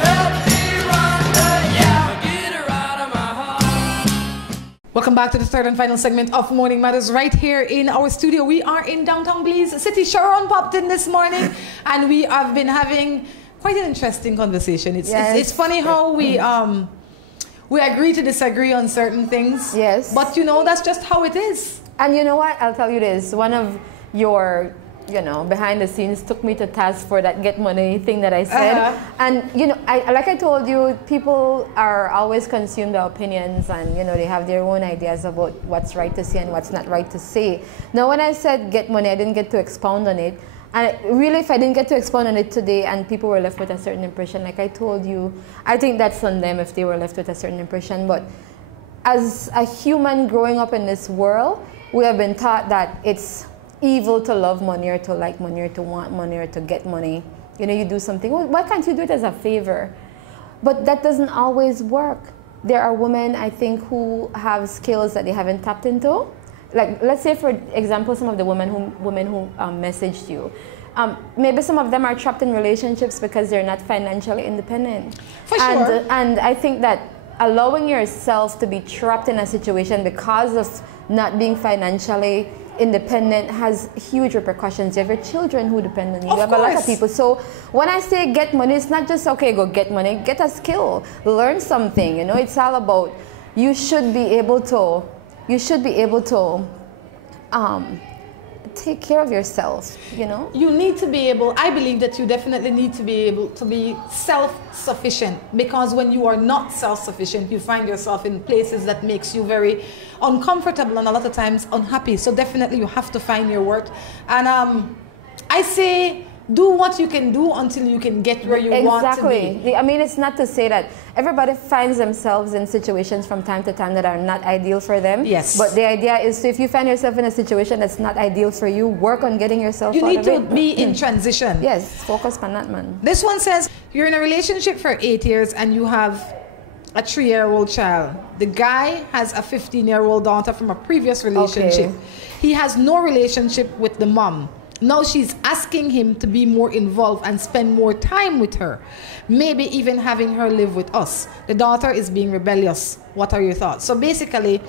Help me, Rhonda, yeah, get her out of my heart. Welcome back to the third and final segment of Morning Matters right here in our studio. We are in downtown Belize City. Sharon popped in this morning and we have been having quite an interesting conversation. It's funny how we agree to disagree on certain things. Yes. But you know, that's just how it is. And you know what? I'll tell you this. One of your, behind the scenes took me to task for that get money thing that I said. And, like I told you, people are always consumed by opinions and, they have their own ideas about what's right to say and what's not right to say. Now, when I said get money, I didn't get to expound on it. And really, if I didn't get to expound on it today and people were left with a certain impression, like I told you, I think that's on them if they were left with a certain impression. But as a human growing up in this world, we have been taught that it's evil to love money or to like money or to want money or to get money. You do something, well, why can't you do it as a favor? But that doesn't always work. There are women, I think, who have skills that they haven't tapped into. Like, let's say, for example, some of the women who messaged you. Maybe some of them are trapped in relationships because they're not financially independent. For sure. And I think that allowing yourself to be trapped in a situation because of not being financially independent has huge repercussions. You have your children who depend on you. You have a lot of people. So when I say get money, it's not just, okay, go get money. Get a skill. Learn something. It's all about, you should be able to take care of yourself, You need to be able, I believe that you definitely need to be able to be self-sufficient, because when you are not self-sufficient, you find yourself in places that makes you very uncomfortable and a lot of times unhappy. So definitely you have to find your worth. And I say do what you can do until you can get where you want to be. Exactly. I mean, it's not to say that everybody finds themselves in situations from time to time that are not ideal for them. Yes. But the idea is, so if you find yourself in a situation that's not ideal for you, work on getting yourself You out need of to it. be in transition. Yes, focus on that, man. This one says, you're in a relationship for 8 years and you have a 3-year-old child. The guy has a 15-year-old daughter from a previous relationship. Okay. He has no relationship with the mom. Now she's asking him to be more involved and spend more time with her. Maybe even having her live with us. The daughter is being rebellious. What are your thoughts? So basically,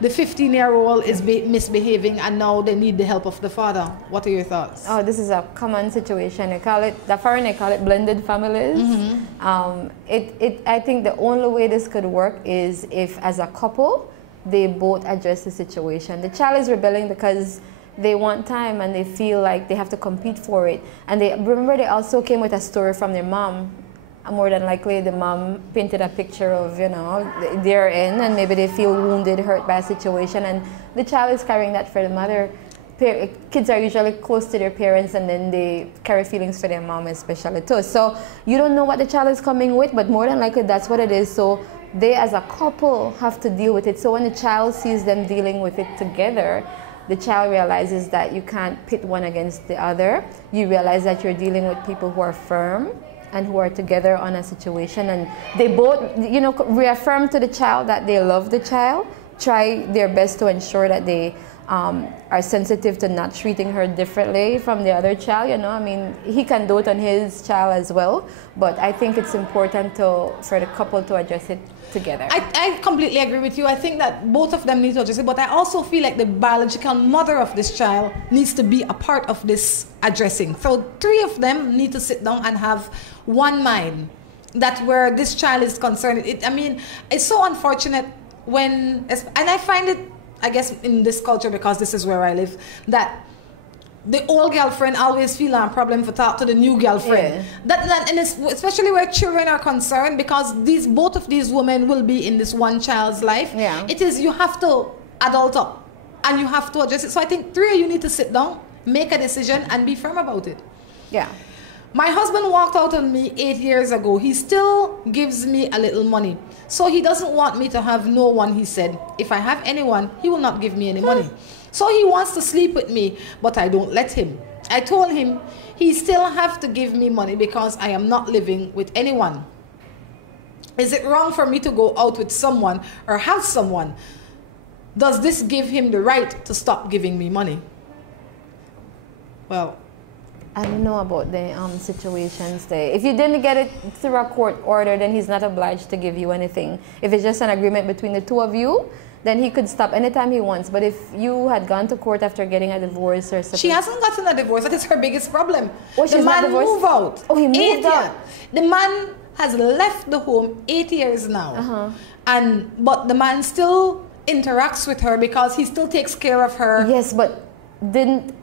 the 15-year-old is misbehaving and now they need the help of the father. What are your thoughts? Oh, this is a common situation. They call it, the foreign they call it blended families. I think the only way this could work is if as a couple, they both address the situation. The child is rebelling because they want time and they feel like they have to compete for it. And they remember they also came with a story from their mom. More than likely the mom painted a picture of, you know, their end, and maybe they feel wounded, hurt by a situation, and the child is carrying that for the mother. Kids are usually close to their parents and then they carry feelings for their mom especially too. So you don't know what the child is coming with, but more than likely that's what it is. So they as a couple have to deal with it. So when the child sees them dealing with it together, the child realizes that you can't pit one against the other. You realize that you're dealing with people who are firm and who are together on a situation, and they both, you know, reaffirm to the child that they love the child, try their best to ensure that they are sensitive to not treating her differently from the other child. You know, I mean, he can dote on his child as well, but I think it's important for the couple to address it together. I completely agree with you. I think that both of them need to address it, but I also feel like the biological mother of this child needs to be a part of this addressing. So 3 of them need to sit down and have one mind, that where this child is concerned. I mean, it's so unfortunate when, and I find it, I guess in this culture, because this is where I live, that the old girlfriend always feel a problem for talk to the new girlfriend. Yeah. And it's, especially where children are concerned, because both of these women will be in this one child's life. Yeah. It is, you have to adult up and you have to address it. So I think 3 of you need to sit down, make a decision and be firm about it. Yeah. My husband walked out on me 8 years ago. He still gives me a little money. So he doesn't want me to have no one, he said. If I have anyone, he will not give me any money. So he wants to sleep with me, but I don't let him. I told him he still have to give me money because I am not living with anyone. Is it wrong for me to go out with someone or have someone? Does this give him the right to stop giving me money? Well, I don't know about the situations there. If you didn't get it through a court order, then he's not obliged to give you anything. If it's just an agreement between the 2 of you, then he could stop anytime he wants. But if you had gone to court after getting a divorce or something... She hasn't gotten a divorce. That is her biggest problem. Oh, she's not divorced? The man moved out. Oh, he moved out. The man has left the home 8 years now. But the man still interacts with her because he still takes care of her. Yes, but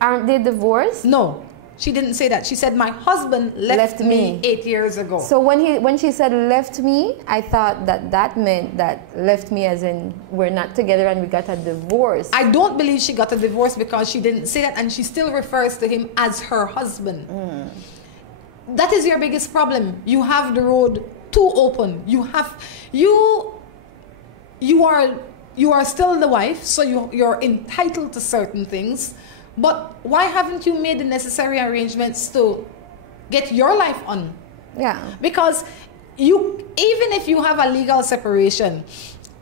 aren't they divorced? No. She didn't say that. She said, my husband left me 8 years ago. So when she said left me, I thought that meant that left me as in we're not together and we got a divorce. I don't believe she got a divorce because she didn't say that, and she still refers to him as her husband. That is your biggest problem. You have the road too open. You are still the wife, so you're entitled to certain things. But why haven't you made the necessary arrangements to get your life on? Yeah. Because even if you have a legal separation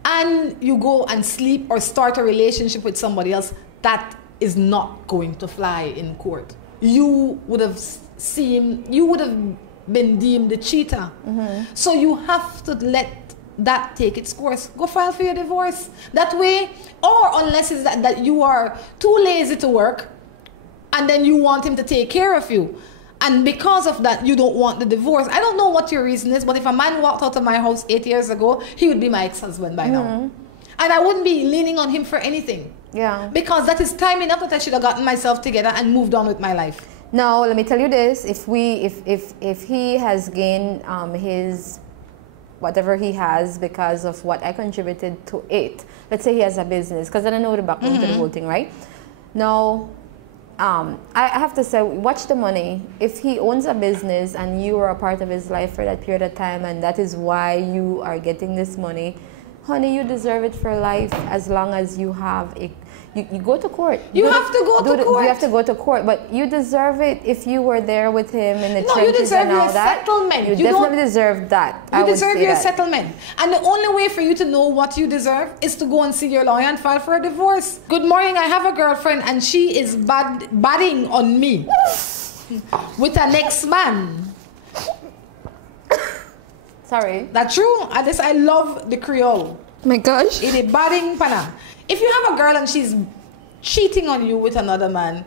and you go and sleep or start a relationship with somebody else, that is not going to fly in court. You would have been deemed the cheater. So you have to let that take its course. Go file for your divorce. That way, or unless it's that you are too lazy to work and then you want him to take care of you. And because of that, you don't want the divorce. I don't know what your reason is, but if a man walked out of my house 8 years ago, he would be my ex-husband by now. And I wouldn't be leaning on him for anything. Yeah. Because that is time enough that I should have gotten myself together and moved on with my life. Now, let me tell you this. If he has gained his whatever he has because of what I contributed to it. Let's say he has a business, because I don't know the background to the whole thing, right? Now, I have to say, watch the money. If he owns a business and you are a part of his life for that period of time, and that is why you are getting this money, honey, you deserve it for life as long as you have a... You go to court. You have to go to court. You have to go to court, but you deserve it if you were there with him in the No, you trenches deserve and all your that. settlement. You definitely deserve that. You deserve your settlement. And the only way for you to know what you deserve is to go and see your lawyer and file for a divorce. Good morning, I have a girlfriend and she is batting on me with an ex-man. Sorry. That's true. I love the Creole. My gosh. It is batting pana. If you have a girl and she's cheating on you with another man,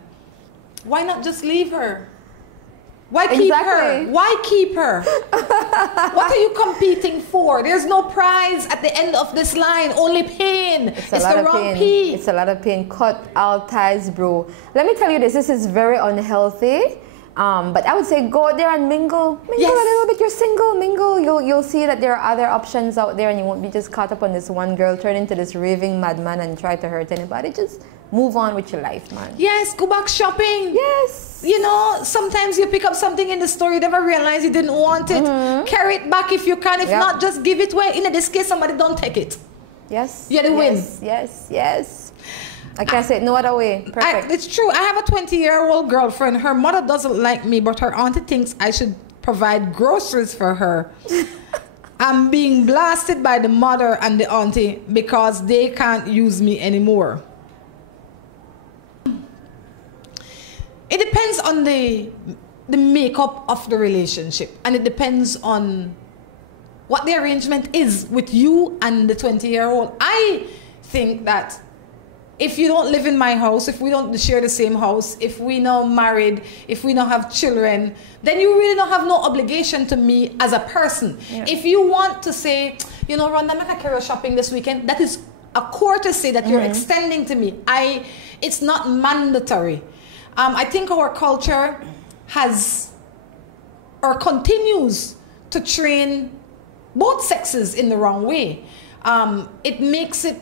why not just leave her? Why keep her? Why keep her? What are you competing for? There's no prize at the end of this line, only pain. It's the wrong pain. It's a lot of pain. Cut all ties, bro. Let me tell you this is very unhealthy. But I would say go out there and mingle a little bit. You're single, mingle. You'll see that there are other options out there, and you won't be just caught up on this one girl, turn into this raving madman and try to hurt anybody. Just move on with your life, man. Yes, go back shopping. Yes. You know, sometimes you pick up something in the store, you never realize you didn't want it. Carry it back if you can. If not, just give it away. In this case, somebody don't take it. Yes. You're the win. Yes. I can't say it no other way. Perfect. It's true. I have a 20-year-old girlfriend. Her mother doesn't like me, but her auntie thinks I should provide groceries for her. I'm being blasted by the mother and the auntie because they can't use me anymore. It depends on the makeup of the relationship, and it depends on what the arrangement is with you and the 20-year-old. I think that if you don't live in my house, if we don't share the same house, if we not married, if we don't have children, then you really don't have no obligation to me as a person. Yeah. If you want to say, you know, Rhonda, I'm going to carry shopping this weekend, that is a courtesy that you're extending to me. It's not mandatory. I think our culture has or continues to train both sexes in the wrong way. It makes it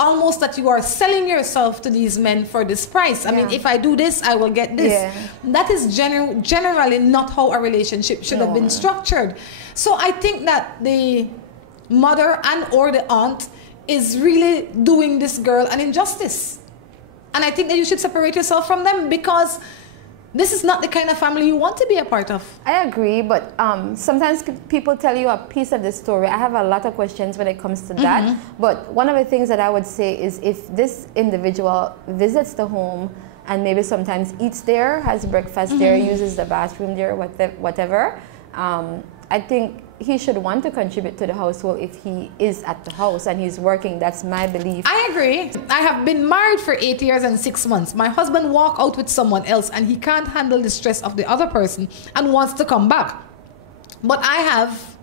almost that you are selling yourself to these men for this price. I mean, if I do this, I will get this. Yeah. That is generally not how a relationship should have been structured. So I think that the mother and or the aunt is really doing this girl an injustice. And I think that you should separate yourself from them because this is not the kind of family you want to be a part of. I agree, but sometimes people tell you a piece of the story. I have a lot of questions when it comes to that. But one of the things that I would say is if this individual visits the home and maybe sometimes eats there, has breakfast there, uses the bathroom there, whatever, I think he should want to contribute to the household if he is at the house and he's working. That's my belief. I agree. I have been married for 8 years and 6 months. My husband walked out with someone else and he can't handle the stress of the other person and wants to come back. But I have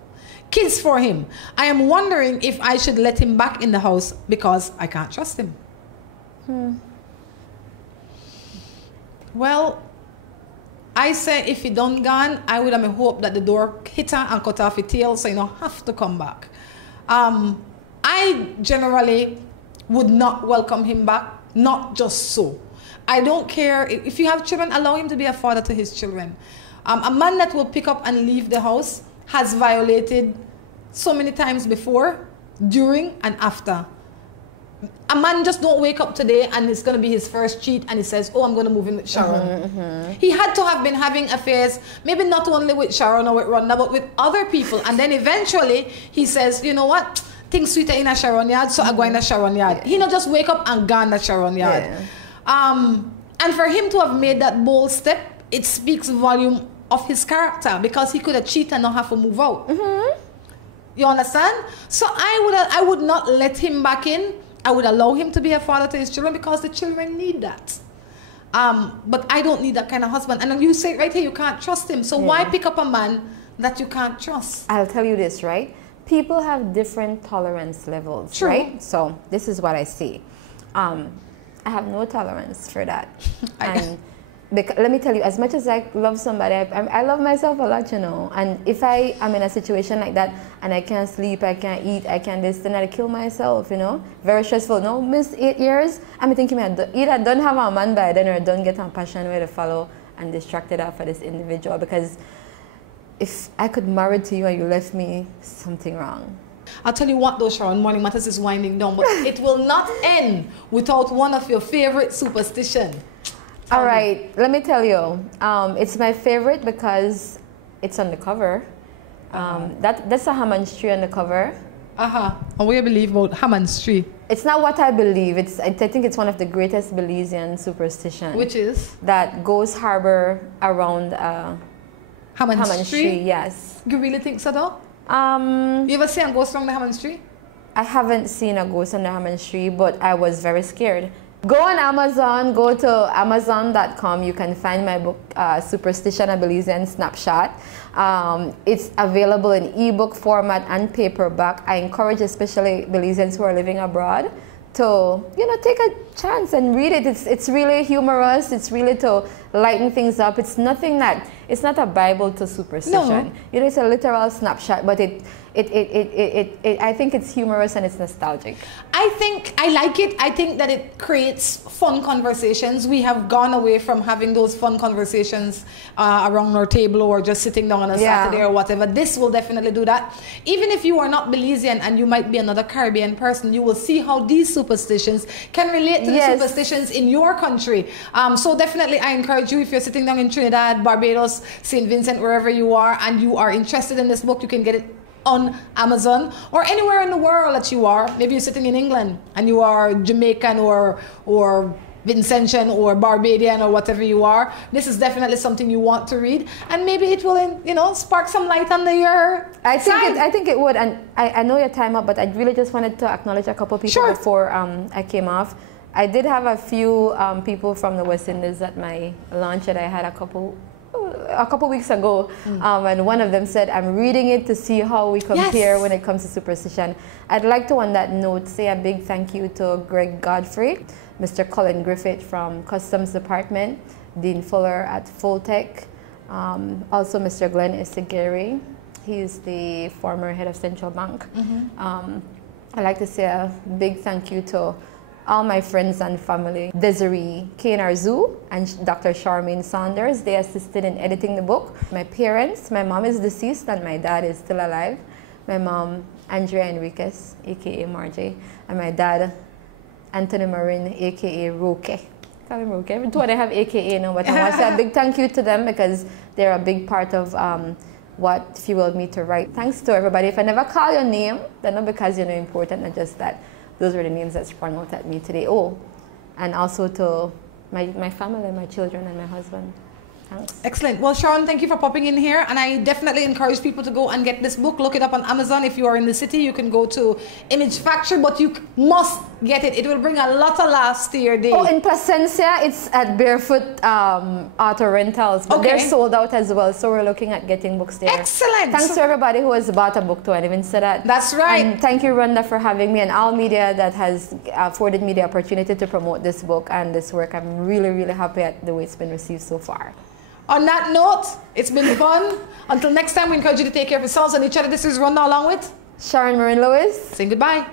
kids for him. I am wondering if I should let him back in the house because I can't trust him. Well, I say if he done gone, I would have hope that the door hit her and cut off his tail so you don't have to come back. I generally would not welcome him back, not just so. I don't care. If you have children, allow him to be a father to his children. A man that will pick up and leave the house has violated so many times before, during, and after. A man just don't wake up today and it's going to be his first cheat and he says, oh, I'm going to move in with Sharon. He had to have been having affairs, maybe not only with Sharon or with Rhonda, but with other people. And then eventually he says, you know what? Things sweeter in a Sharon yard, so I go in a Sharon yard. He not just wake up and go in a Sharon yard. And for him to have made that bold step, it speaks volume of his character because he could have cheated and not have to move out. You understand? So I would not let him back in. I would allow him to be a father to his children because the children need that. But I don't need that kind of husband. And you say right here, you can't trust him. So why pick up a man that you can't trust? I'll tell you this, right? People have different tolerance levels, right? So this is what I see. I have no tolerance for that. And let me tell you, as much as I love somebody, I love myself a lot, you know. And if I am in a situation like that and I can't sleep, I can't eat, I can't this, then I kill myself, you know. Very stressful. No, miss 8 years. I'm thinking either don't have a man by then or don't get a passion way to follow and distracted out for this individual. Because if I could marry to you and you left me, something wrong. I'll tell you what though, Sharon, Morning Matters is winding down, but it will not end without one of your favorite superstitions. All right, let me tell you. It's my favorite because it's on the cover. That's a Hammond's tree on the cover. And what do you believe about Hammond's tree? It's not what I believe. I think it's one of the greatest Belizean superstitions. Which is? That ghosts harbor around Hammond's tree? Yes. You really think so though? You ever seen a ghost on the Hammond's tree? I haven't seen a ghost on the Hammond's tree, but I was very scared. Go on Amazon, go to Amazon.com. You can find my book, Superstition, a Belizean Snapshot. It's available in ebook format and paperback. I encourage especially Belizeans who are living abroad to, take a chance and read it. It's really humorous. It's really to lighten things up. It's not a Bible to superstition. No. It's a literal snapshot, but I think it's humorous and it's nostalgic. I like it. I think that it creates fun conversations. We have gone away from having those fun conversations around our table or just sitting down on a Saturday or whatever. This will definitely do that. Even if you are not Belizean and you might be another Caribbean person, you will see how these superstitions can relate to the superstitions in your country. So definitely I encourage you, if you're sitting down in Trinidad, Barbados, St. Vincent, wherever you are, and you are interested in this book, you can get it on Amazon or anywhere in the world that you are. Maybe you're sitting in England and you are Jamaican or Vincentian or Barbadian or whatever you are. This is definitely something you want to read, and maybe it will, spark some light under your I think it would, and I know your time up, but I really just wanted to acknowledge a couple people before I came off. I did have a few people from the West Indies at my launch that I had a couple weeks ago, and one of them said, I'm reading it to see how we compare when it comes to superstition. I'd like to, on that note, say a big thank you to Greg Godfrey, Mr. Colin Griffith from Customs Department, Dean Fuller at Foltech, also Mr. Glenn Isigeri. He's the former head of Central Bank. I'd like to say a big thank you to all my friends and family, Desiree Kainarzu and Dr. Charmaine Saunders. They assisted in editing the book. My parents, my mom is deceased and my dad is still alive. My mom, Andrea Enriquez, aka Margie, and my dad, Anthony Marin, aka Roque. Call him Roque. Every two they have aka now, but I want to say a big thank you to them because they're a big part of what fueled me to write. Thanks to everybody. If I never call your name, then not because you're important, not just that. Those were the names that sprung out at me today. Oh, and also to my family, my children, and my husband. Thanks. Excellent. Well, Sharon, thank you for popping in here. And I definitely encourage people to go and get this book. Look it up on Amazon. If you are in the city, you can go to Image Factory, but you must get it. It will bring a lot of laughs to your day. Oh, in Placencia, it's at Barefoot Auto Rentals, but they're sold out as well. So we're looking at getting books there. Excellent. Thanks to everybody who has bought a book too. I didn't even say that. That's right. And thank you, Rhonda, for having me and all media that has afforded me the opportunity to promote this book and this work. I'm really, really happy at the way it's been received so far. On that note, it's been fun. Until next time, we encourage you to take care of yourselves and each other. This is Rhonda along with Sharon Marin Lewis. Saying goodbye.